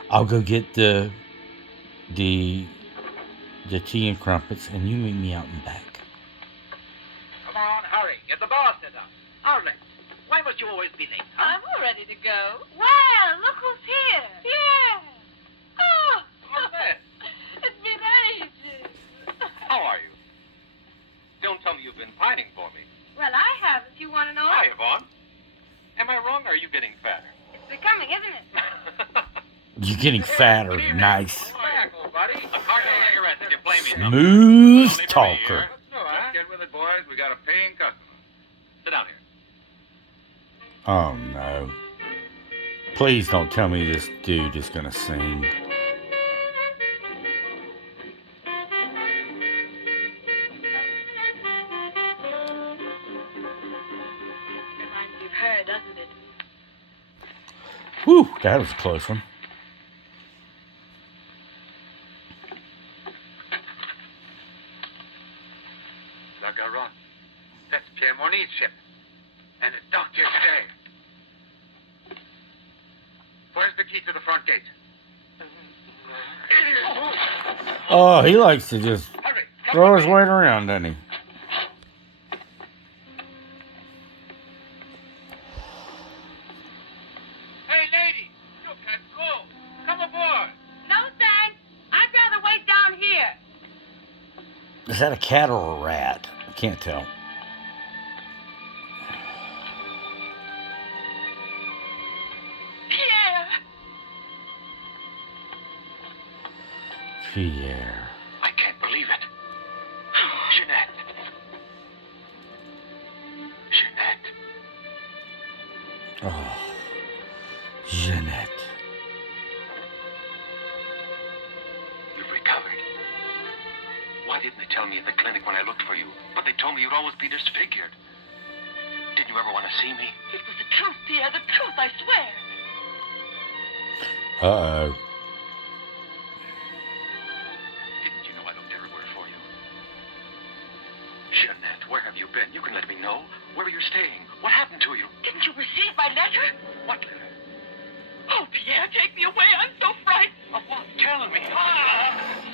I'll go get the tea and crumpets, and you meet me out in back. Come on, hurry. Get the bar set up. Arlen, why must you always be late, huh? I'm all ready to go. Well, look who's here. Yeah. Oh, What's that? it's been ages. How are you? Don't tell me you've been pining for me. Well, I have, if you want to know. Hi, Yvonne. Am I wrong, or are you getting fatter? It's becoming, isn't it? You're getting fatter. Nice. Back, old buddy. A carton of cigarettes if you play me something. Smooth Only for me, talker. Let's get with it, boys. We got a paying customer. Sit down here. Oh, no. Please don't tell me this dude is going to sing. Reminds me of her, doesn't it? Whew, that was a close one. La Garonne. That's Pierre Monique's ship. And it docked here today. Where's the key to the front gate? Oh, he likes to just Hurry! throw his weight around, doesn't he? Hey, lady! You can't go! Come aboard! No, thanks. I'd rather wait down here. Is that a cat or a rat? I can't tell. Pierre! Pierre. I can't believe it. Jeanette. Jeanette. Oh, Jeanette. You've recovered. Why didn't they tell me at the clinic when I looked for you? But they told me you'd always be disfigured. Didn't you ever want to see me? It was the truth, Pierre, the truth, I swear. Uh-oh. Didn't you know I looked everywhere for you? Jeanette, where have you been? You can let me know. Where are you staying? What happened to you? Didn't you receive my letter? What letter? Oh, Pierre, take me away. I'm so frightened. Of what? Tell me.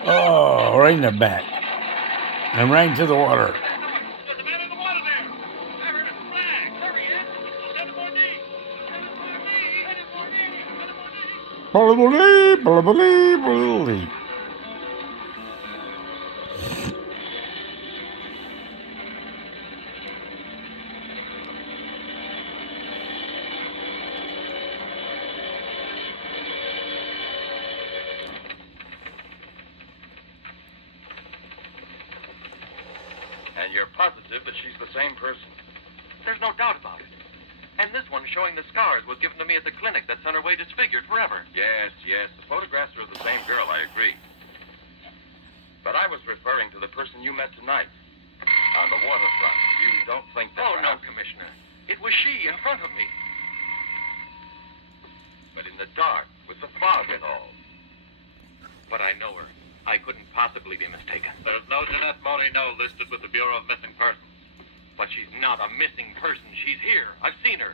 Oh, right in the back. And right into the water. There's a man in the water there. I heard a flag. There he is. Lieutenant Monique. Lieutenant Monique. Lieutenant Monique. And you're positive that she's the same person? There's no doubt about it. And this one showing the scars was given to me at the clinic that sent her away disfigured forever. Yes, yes. The photographs are of the same girl, I agree. But I was referring to the person you met tonight on the waterfront. You don't think that... Oh, no, Commissioner. It was she in front of me. But in the dark, with the fog and all. But I know her. I couldn't possibly be mistaken. There's no Jeanette Moreno listed with the Bureau of Missing Persons. But she's not a missing person. She's here. I've seen her.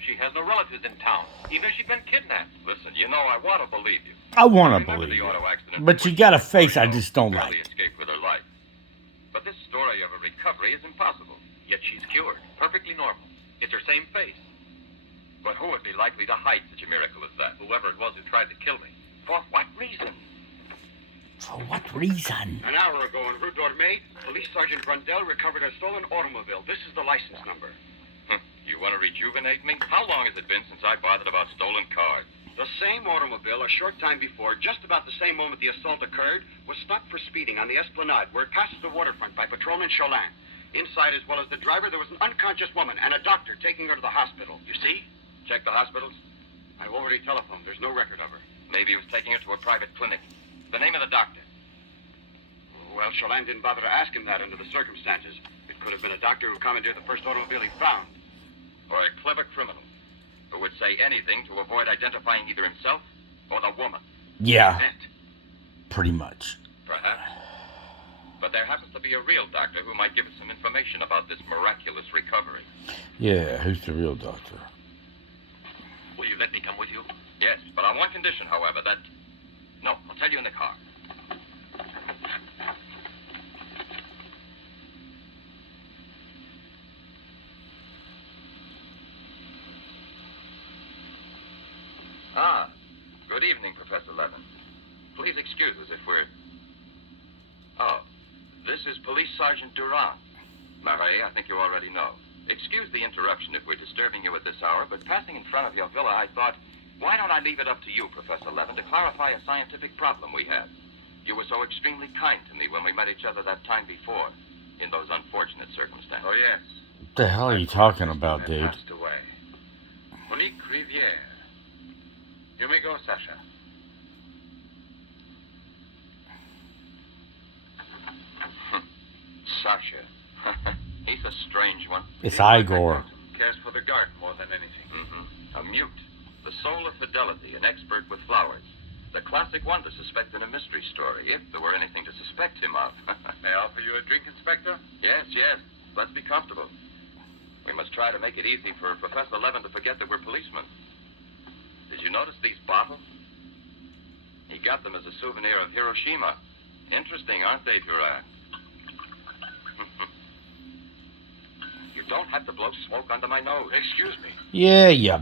She has no relatives in town, even if she's been kidnapped. Listen, you know, I want to believe you. I want to Remember believe the it. auto accident But you got a face I just don't barely like. escaped with her life. But this story of a recovery is impossible. Yet she's cured. Perfectly normal. It's her same face. But who would be likely to hide such a miracle as that? Whoever it was who tried to kill me. For what reason? For what reason? An hour ago in Rue Dormay, Police Sergeant Brundell recovered a stolen automobile. This is the license number. You want to rejuvenate me? How long has it been since I bothered about stolen cars? The same automobile, a short time before, just about the same moment the assault occurred, was stopped for speeding on the Esplanade, where it passes the waterfront by Patrolman Cholin. Inside, as well as the driver, there was an unconscious woman and a doctor taking her to the hospital. You see? Check the hospitals? I've already telephoned. There's no record of her. Maybe he was taking her to a private clinic. The name of the doctor? Well, Cholin didn't bother to ask him that under the circumstances. It could have been a doctor who commandeered the first automobile he found. Or a clever criminal who would say anything to avoid identifying either himself or the woman. Yeah, Meant. pretty much. Perhaps. But there happens to be a real doctor who might give us some information about this miraculous recovery. Yeah, who's the real doctor? Will you let me come with you? Yes, but on one condition, however, that... No, I'll tell you in the car. Ah, good evening, Professor Levin. Please excuse us if we're... Oh, this is Police Sergeant Durand. Marais, I think you already know. Excuse the interruption if we're disturbing you at this hour, but passing in front of your villa, I thought, why don't I leave it up to you, Professor Levin, to clarify a scientific problem we had? You were so extremely kind to me when we met each other that time before, in those unfortunate circumstances. Oh, yes. What the hell are you talking about, dude? Passed away. Monique Rivière. You may go, Sasha. Sasha. He's a strange one. It's Igor. Cares for the garden more than anything. A mute. The soul of fidelity, an expert with flowers. The classic one to suspect in a mystery story, if there were anything to suspect him of. May I offer you a drink, Inspector? Yes, yes. Let's be comfortable. We must try to make it easy for Professor Levin to forget that we're policemen. Did you notice these bottles? He got them as a souvenir of Hiroshima. Interesting, aren't they, Durand? You don't have to blow smoke under my nose. Excuse me. Yeah, you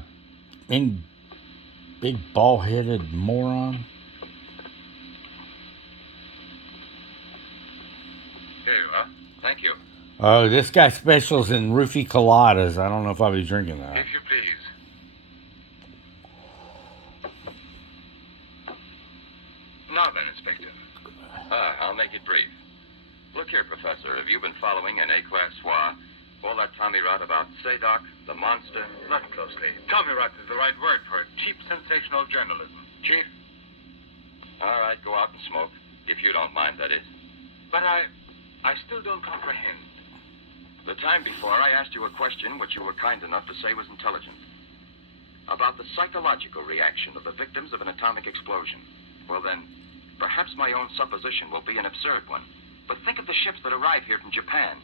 big bald-headed moron. Here you are. Thank you. Oh, this guy specials in roofie coladas. I don't know if I'll be drinking that. If you please. Now then, Inspector. I'll make it brief. Look here, Professor. Have you been following in A-Class SWA all that Tommy Rod about Sadok, the monster? Not closely. Tommy Rot is the right word for it. Cheap, sensational journalism. Chief? All right, go out and smoke. If you don't mind, that is. But I still don't comprehend. The time before, I asked you a question which you were kind enough to say was intelligent. About the psychological reaction of the victims of an atomic explosion. Well then, perhaps my own supposition will be an absurd one. But think of the ships that arrive here from Japan.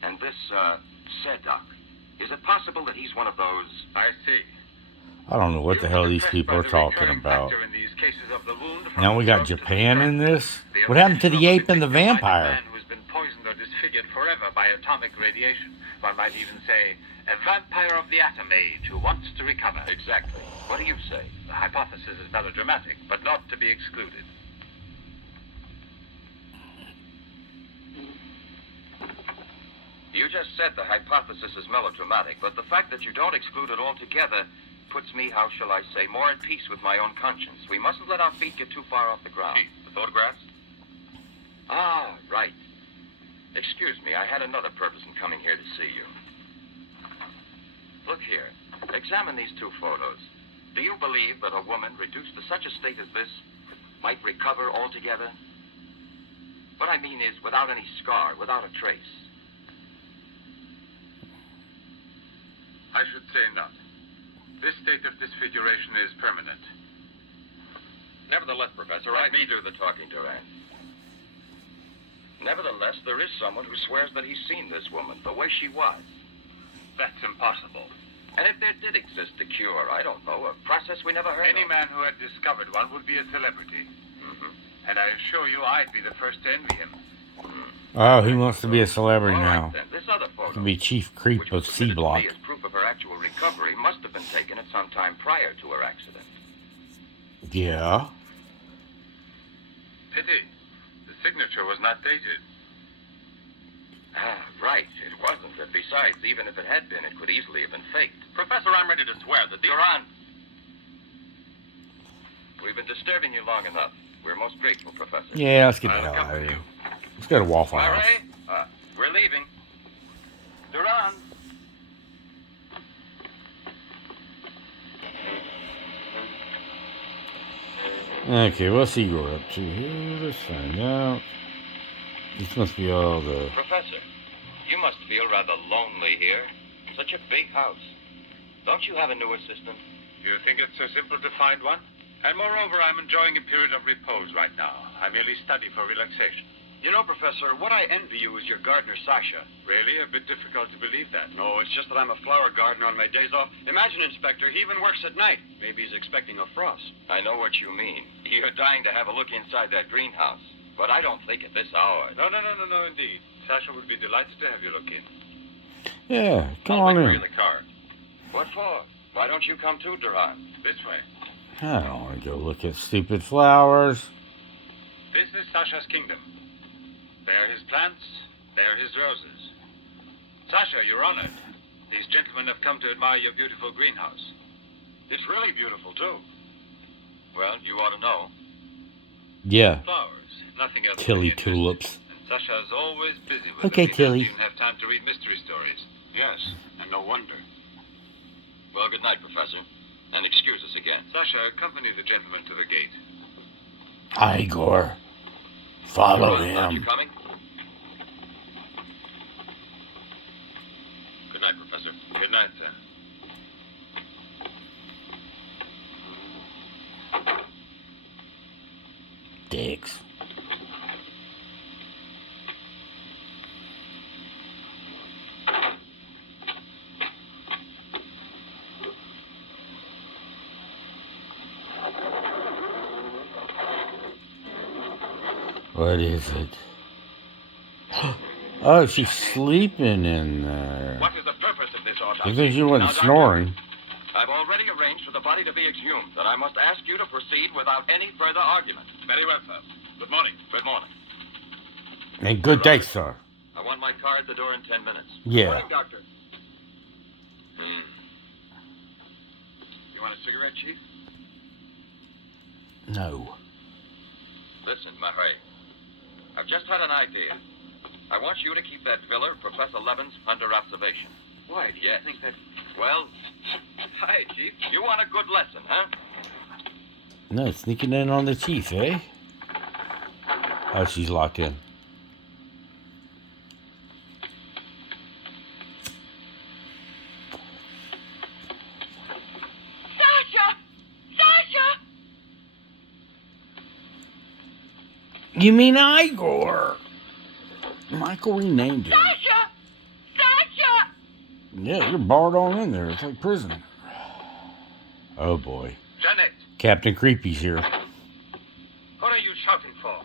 And this, Sadok. Is it possible that he's one of those... I see. I don't know what the hell these people are talking about. Now we got Japan in this? What happened to the ape and the vampire? A man who's been poisoned or disfigured forever by atomic radiation. One might even say, a vampire of the atom age who wants to recover. Exactly. What do you say? The hypothesis is melodramatic, but not to be excluded. You just said the hypothesis is melodramatic, but the fact that you don't exclude it altogether puts me, how shall I say, more at peace with my own conscience. We mustn't let our feet get too far off the ground. Chief, the photographs? Ah, right. Excuse me, I had another purpose in coming here to see you. Look here. Examine these two photos. Do you believe that a woman reduced to such a state as this might recover altogether? What I mean is, without any scar, without a trace. I should say not. This state of disfiguration is permanent. Nevertheless, Professor, let me do the talking, Durand. Nevertheless, there is someone who swears that he's seen this woman, the way she was. That's impossible. And if there did exist a cure, I don't know, a process we never heard Any of. man who had discovered one would be a celebrity. And I assure you I'd be the first to envy him. Oh, he wants to be a celebrity All right, now. then. This other photo. Could be Chief Creep which of was C submitted to Block. me as proof of her actual recovery, must have been taken at some time prior to her accident. Yeah. Pity. The signature was not dated. Ah, right. It wasn't. And besides, even if it had been, it could easily have been faked. Professor, I'm ready to swear that the... Duran! We've been disturbing you long enough. We're most grateful, Professor. Yeah, let's get the I'll hell out accompany of here. you. Let's go to Waffle House. Murray, we're leaving. Duran! Okay, what's Igor up to here? Let's find out. This must be all the... Professor, you must feel rather lonely here. Such a big house. Don't you have a new assistant? You think it's so simple to find one? And moreover, I'm enjoying a period of repose right now. I merely study for relaxation. You know, Professor, what I envy you is your gardener, Sasha. Really? A bit difficult to believe that. No, it's just that I'm a flower gardener on my days off. Imagine, Inspector, he even works at night. Maybe he's expecting a frost. I know what you mean. You're dying to have a look inside that greenhouse. But I don't think at this hour. No, indeed. Sasha would be delighted to have you look in. Yeah, come I'll on wait for in. you in the car. What for? Why don't you come too, Duran? This way. I don't want to go look at stupid flowers. This is Sasha's kingdom. There are his plants, there are his roses. Sasha, you're honored. These gentlemen have come to admire your beautiful greenhouse. It's really beautiful, too. Well, you ought to know. Yeah, Flowers, nothing else. Tilly really interesting. tulips. And Sasha's always busy with Okay, them. He Tilly. doesn't even have time to read mystery stories. Yes, and no wonder. Well, good night, Professor. And excuse us again. Sasha, accompany the gentleman to the gate. Igor. Follow Duran, aren't you him. coming? Good night, Professor. Good night, sir. Dicks. What is it? Oh, she's sleeping in there. What is the purpose of this I autopsy? think she wasn't Now, Doctor, snoring. I've already arranged for the body to be exhumed, and I must ask you to proceed without any further argument. Very well, sir. Good morning. Good morning. And good day, sir. I want my car at the door in 10 minutes. Yeah. Morning, Doctor. Hmm. You want a cigarette, Chief? No. Listen, Marais. I've just had an idea. I want you to keep that villa of Professor Levin's under observation. Why? Do you Yes. think that... Well, Hi, Chief. you want a good lesson, huh? No, sneaking in on the chief, eh? Oh, she's locked in. Sasha! Sasha! You mean Igor? Michael renamed him. Sasha! Sasha! Yeah, you're barred on in there. It's like prison. Oh boy. Janet, Captain Creepy's here. what are you shouting for?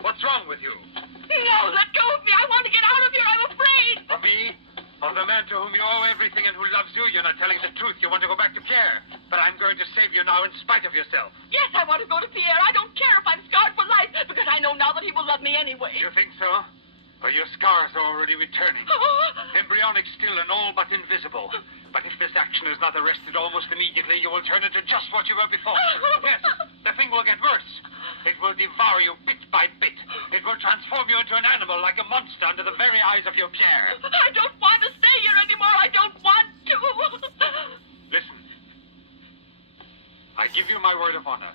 What's wrong with you? No, let go of me! I want to get out of here! I'm afraid! Of me? Of the man to whom you owe everything and who loves you? You're not telling the truth. You want to go back to Pierre. But I'm going to save you now in spite of yourself. Yes, I want to go to Pierre. I don't care if I'm scarred for life, because I know now that he will love me anyway. You think so? Well, your scars are already returning. Embryonic still and all but invisible. But if this action is not arrested almost immediately, you will turn into just what you were before. Yes, the thing will get worse. It will devour you bit by bit. It will transform you into an animal like a monster under the very eyes of your Pierre. I don't want to stay here anymore. I don't want to. Listen. I give you my word of honor.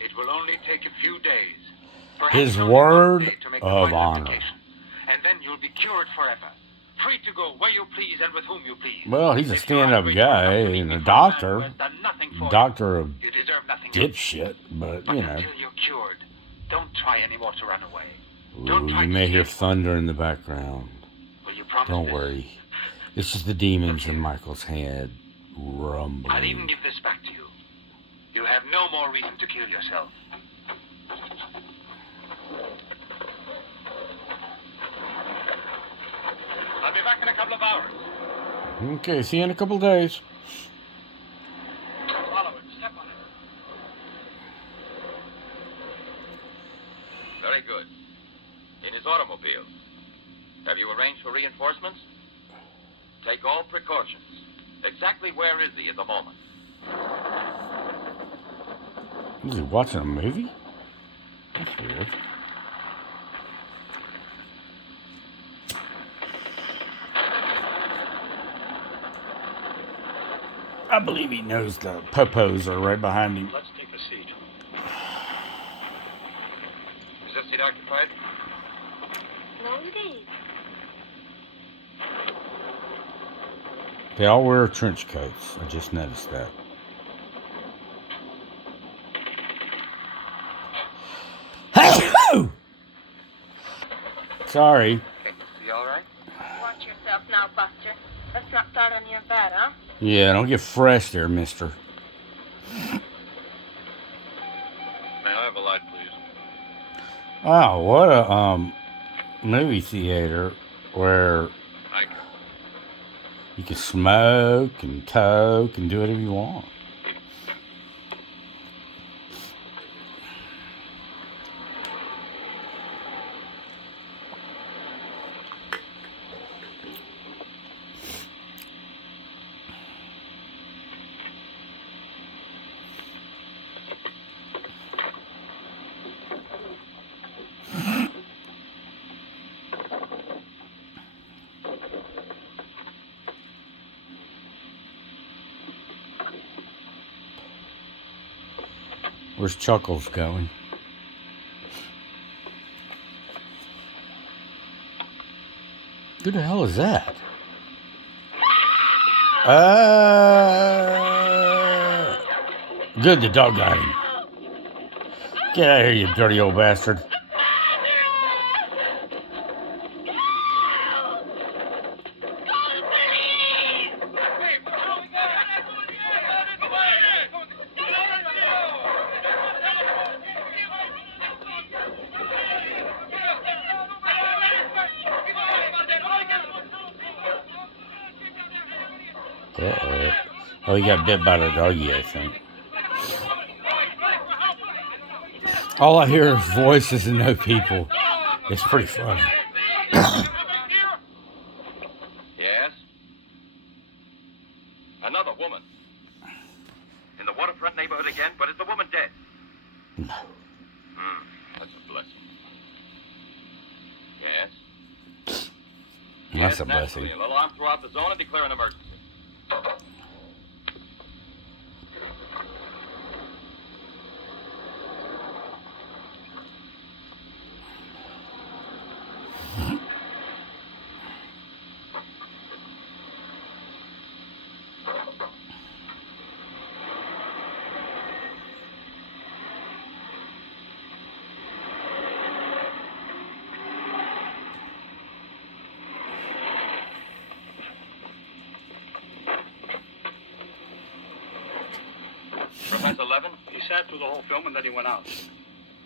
It will only take a few days. Perhaps His only word 1 day to make the of final honor. application. And then you'll be cured forever. Free to go where you please and with whom you please. Well, he's a If you're stand-up angry, guy you'll and a not doctor. who has done nothing for Doctor of you. You deserve nothing else. dipshit, but But you know. until you're cured, don't try anymore to run away. Ooh, you may hear thunder in the background. Will you promise Don't this? worry. It's just the demons in Michael's head rumbling. I'll even give this back to you. You have no more reason to kill yourself. I'll be back hours. Okay, see you in a couple days. Follow it. Step on it. Very good. In his automobile. Have you arranged for reinforcements? Take all precautions. Exactly where is he at the moment? Is he watching a movie? That's weird. I believe he knows the popos are right behind him. Let's take a seat. Is this seat occupied? No, indeed. They all wear trench coats. I just noticed that. Sorry. You all right? Watch yourself now, Buster. Let's not start on your bed, huh? Yeah, don't get fresh there, mister. May I have a light, please? Oh, what a movie theater where Thank you. you can smoke and coke and do whatever you want. Where's Chuckles going? Who the hell is that? Good, the dog got him. Get out of here, you dirty old bastard. Uh-oh. Oh, he got bit by the doggy, I think. All I hear is voices and no people. It's pretty funny. Yes? Another woman. In the waterfront neighborhood again, but is the woman dead? No. That's a blessing. Yes? That's a naturally. blessing. An alarm throughout the zone and declare an emergency. Professor Levin? He sat through the whole film and then he went out.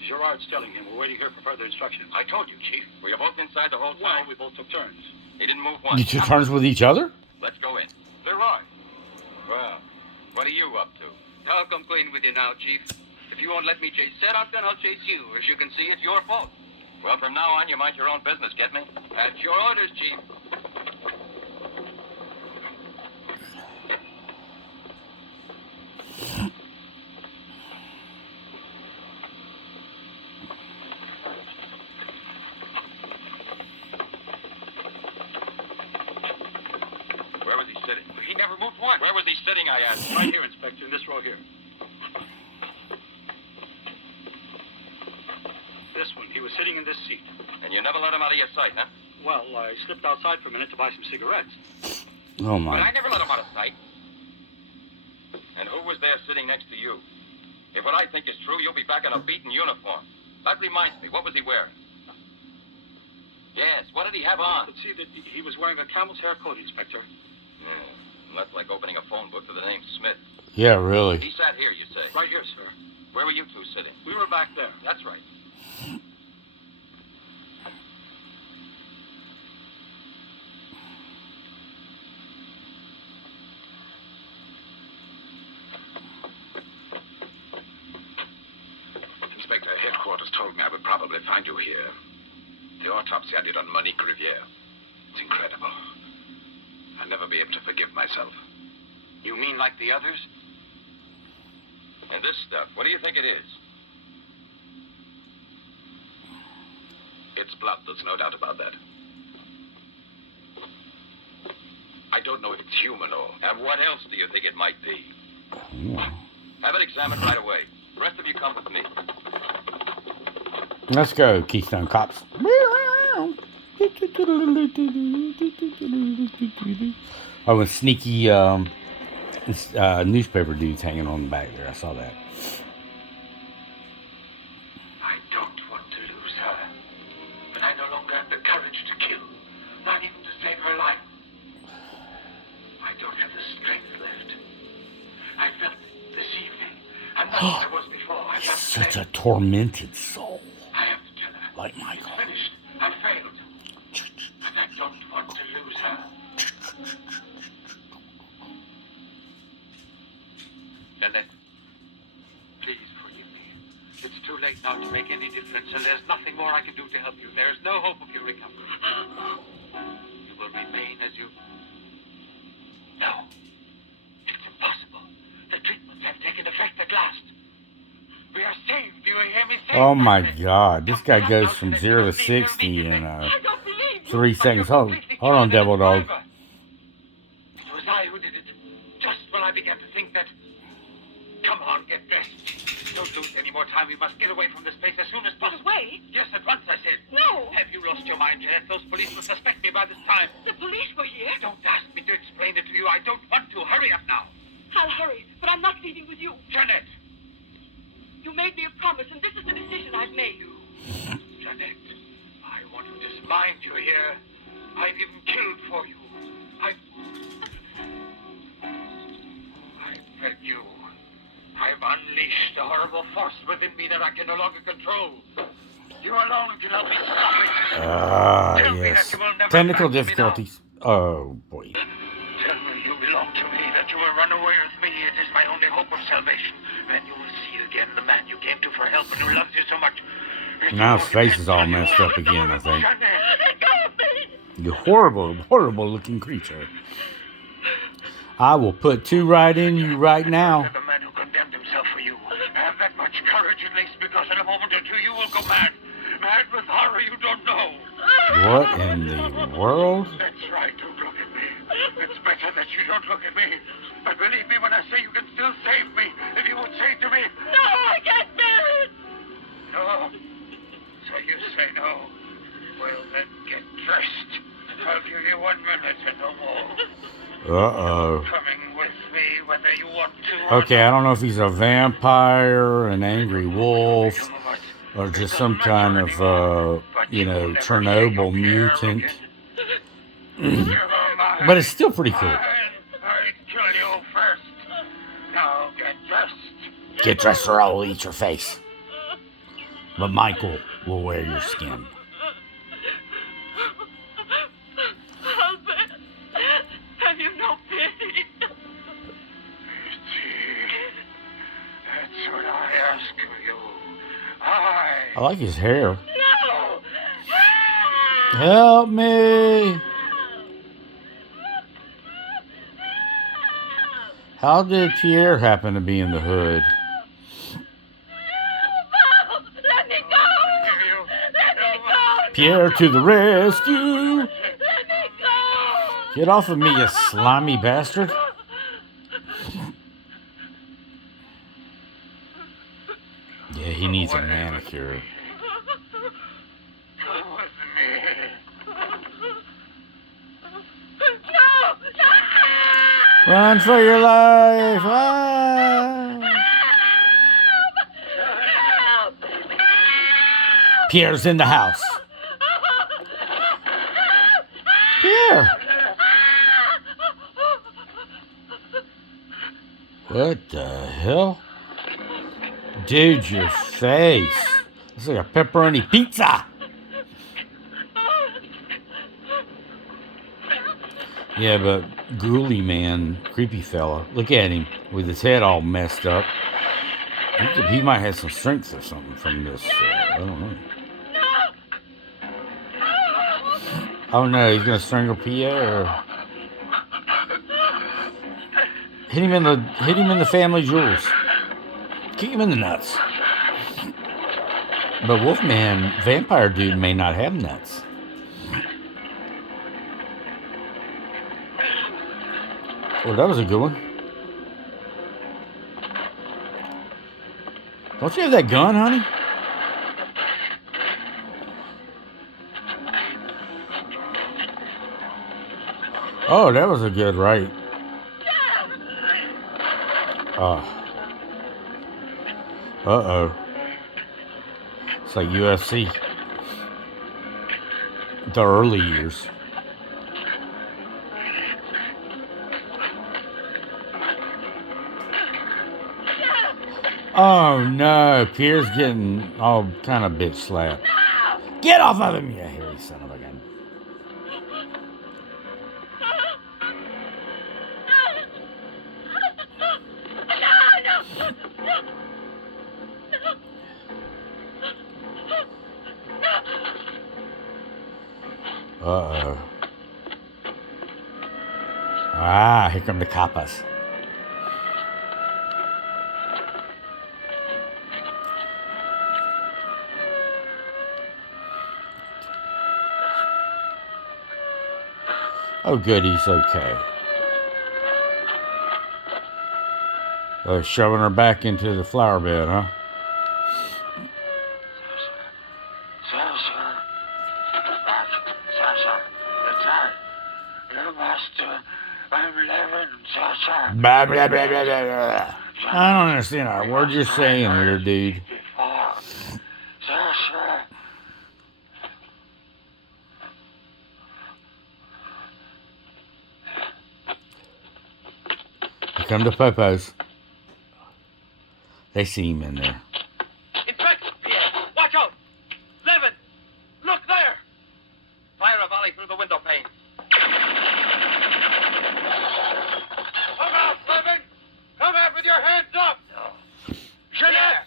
Gerard's telling him we're waiting here for further instructions. I told you, Chief. Were you both inside the whole Well, time? we both took turns. He didn't move once. You took turns with each other? Let's go in. Leroy. Well, what are you up to? I'll come clean with you now, Chief. If you won't let me chase Setup, then I'll chase you. As you can see, it's your fault. Well, from now on, you mind your own business, get me? At your orders, Chief. Where was he sitting? He never moved once. Where was he sitting, I asked? Right here, Inspector, in this row here. This one. He was sitting in this seat. And you never let him out of your sight, huh? Well, I slipped outside for a minute to buy some cigarettes. Oh, But I my. never let him out of sight. And who was there sitting next to you? If what I think is true, you'll be back in a beaten uniform. That reminds me, what was he wearing? Yes, what did he have on? Let's see that he was wearing a camel's hair coat, Inspector. Well, that's like opening a phone book with the name Smith. Yeah, really. He sat here, you say? Right here, sir. Where were you two sitting? We were back there. That's right. reporters told me I would probably find you here. The autopsy I did on Monique Riviere. It's incredible. I'll never be able to forgive myself. You mean like the others? And this stuff, what do you think it is? It's blood, there's no doubt about that. I don't know if it's human or... And what else do you think it might be? Have it examined right away. The rest of you come with me. Let's go, Keystone Cops. Oh, and sneaky newspaper dudes hanging on the back there. I saw that. I don't want to lose her. But I no longer have the courage to kill. Not even to save her life. I don't have the strength left. I felt this evening. I'm not as I was before. I have to Such say, a tormented soul. I have to tell her. Like Michael. It's finished. I failed. But I don't want to lose her. Jeanette, please forgive me. It's too late now to make any difference, and there's nothing more I can do to help you. There's no hope of your recovery. You will remain as you... No. It's impossible. The treatments have taken effect at last. We are saved. Do you hear me? Saved. Oh my God. This guy goes from 0 to 60 in 3 seconds. Hold on, Devil Dog. It was I who did it. Just when I began to think that... Come on, get dressed. Don't lose any more time. We must get away from this place as soon as possible. Away? Yes, at once, I said. No. Have you lost your mind, Jeanette? Those police will suspect me by this time. The police were here. Don't ask me to explain it to you. I don't want to. Hurry up now. I'll hurry, but I'm not leaving with you. Jeanette! You made me a promise, and this is the decision I've made. Jeanette, I want to dismind you here. I've even killed for you. I've fed you. I've unleashed a horrible force within me that I can no longer control. You alone can help me stop it. Tell me that Yes. you will never Technical abandon me now. difficulties. Oh, boy. Tell me you belong to me, that you will run away with me. It is my only hope of salvation. Then you will see again the man you came to for help and who loves you so much. Now his face is all messed up again, I think. Jeanette. Let go of me! You horrible, horrible looking creature. I will put 2 right in you right now. The man who condemned himself for you. Have that much courage at least, because in a moment or two you will go mad. Mad with horror you don't know. What in the world? That's right, don't look at me. It's better that you don't look at me. But believe me when I say you can still save me. If you would say to me, No, I can't bear it! no. So you say no. Well then get dressed. I'll give you 1 minute and no more. Uh-oh. Coming with me whether you want to. Okay, I don't know if he's a vampire, an angry wolf, or just some kind of, Chernobyl mutant. But it's still pretty cool. I'd kill you first. Now get dressed. Get dressed or I will eat your face. But Michael will wear your skin. Albert, have you no pity? That's what I ask of you. I like his hair. No! Help me! How did Pierre happen to be in the hood? Let me go! Let me go! Pierre to the rescue! Let me go! Get off of me, you slimy bastard! Yeah, he needs a manicure. Come with me. No! Run for your life! Ah! Help! Pierre's in the house. Pierre! What the hell? Dude, your face. It's like a pepperoni pizza. Yeah, but Ghoulie man, creepy fella. Look at him with his head all messed up. He might have some strength or something from this. I don't know. Oh no, he's gonna strangle Pierre. Or... Hit him in the family jewels. Kick him in the nuts. But Wolfman, vampire dude, may not have nuts. Oh, that was a good one. Don't you have that gun, honey? Oh, that was a good right. Uh-oh. It's like UFC. The early years. Oh no, Pierre's getting all kind of bitch slapped. Get off of him, you hairy son of a gun. Uh-oh. Ah, here come the coppers. Oh, good, he's okay. Shoving her back into the flower bed, huh? Blah, blah, blah, blah, blah. I don't understand a word you're saying, weird dude. Here come the popos. They see him in there. Infected, Pierre! Watch out! Levin! Look there! Fire a volley through the window pane. Come out, Levin! Come out with your hands up! No. Jeanette!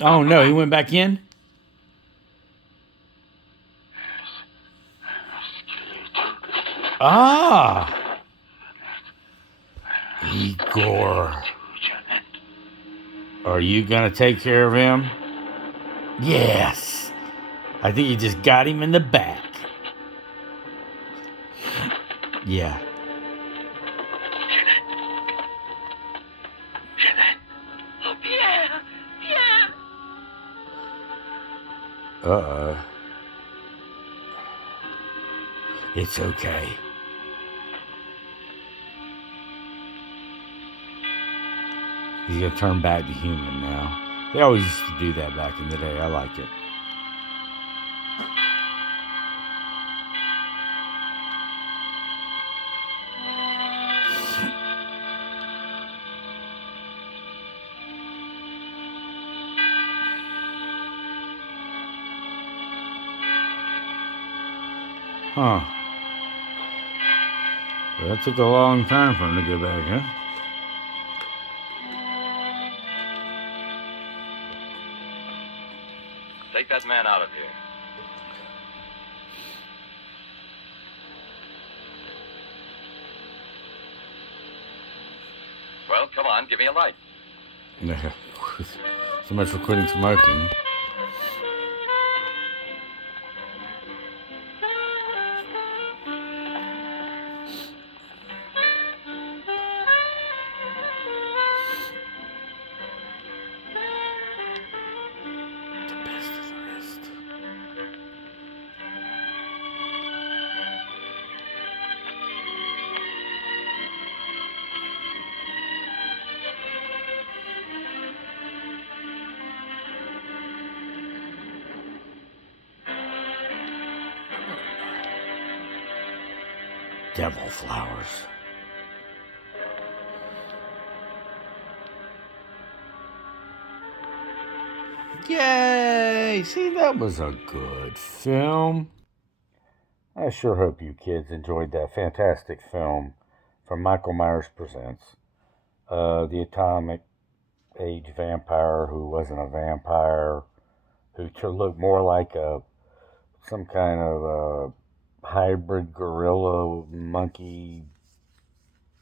Oh no, he went back in? Ah! Igor. Are you gonna take care of him? Yes! I think you just got him in the back. Yeah. Jeanette! Oh, Pierre! Pierre! Uh-oh. It's okay. He's gonna turn back to human now. They always used to do that back in the day. I like it. Huh. Well, that took a long time for him to get back, huh? Take that man out of here. Well, come on, give me a light. So much for quitting smoking. Devil flowers. Yay! See, that was a good film. I sure hope you kids enjoyed that fantastic film from Michael Myers Presents. The Atomic age vampire who wasn't a vampire, who looked more like some kind of hybrid gorilla monkey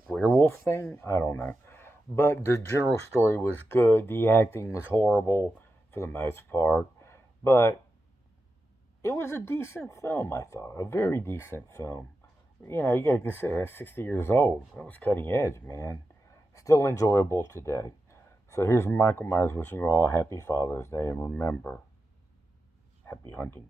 werewolf thing. I don't know. But the general story was good. The acting was horrible for the most part. But it was a decent film, I thought. A very decent film. You know, you got to consider that's 60 years old. That was cutting edge, man. Still enjoyable today. So here's Michael Myers wishing you all a happy Father's Day. And remember, happy hunting.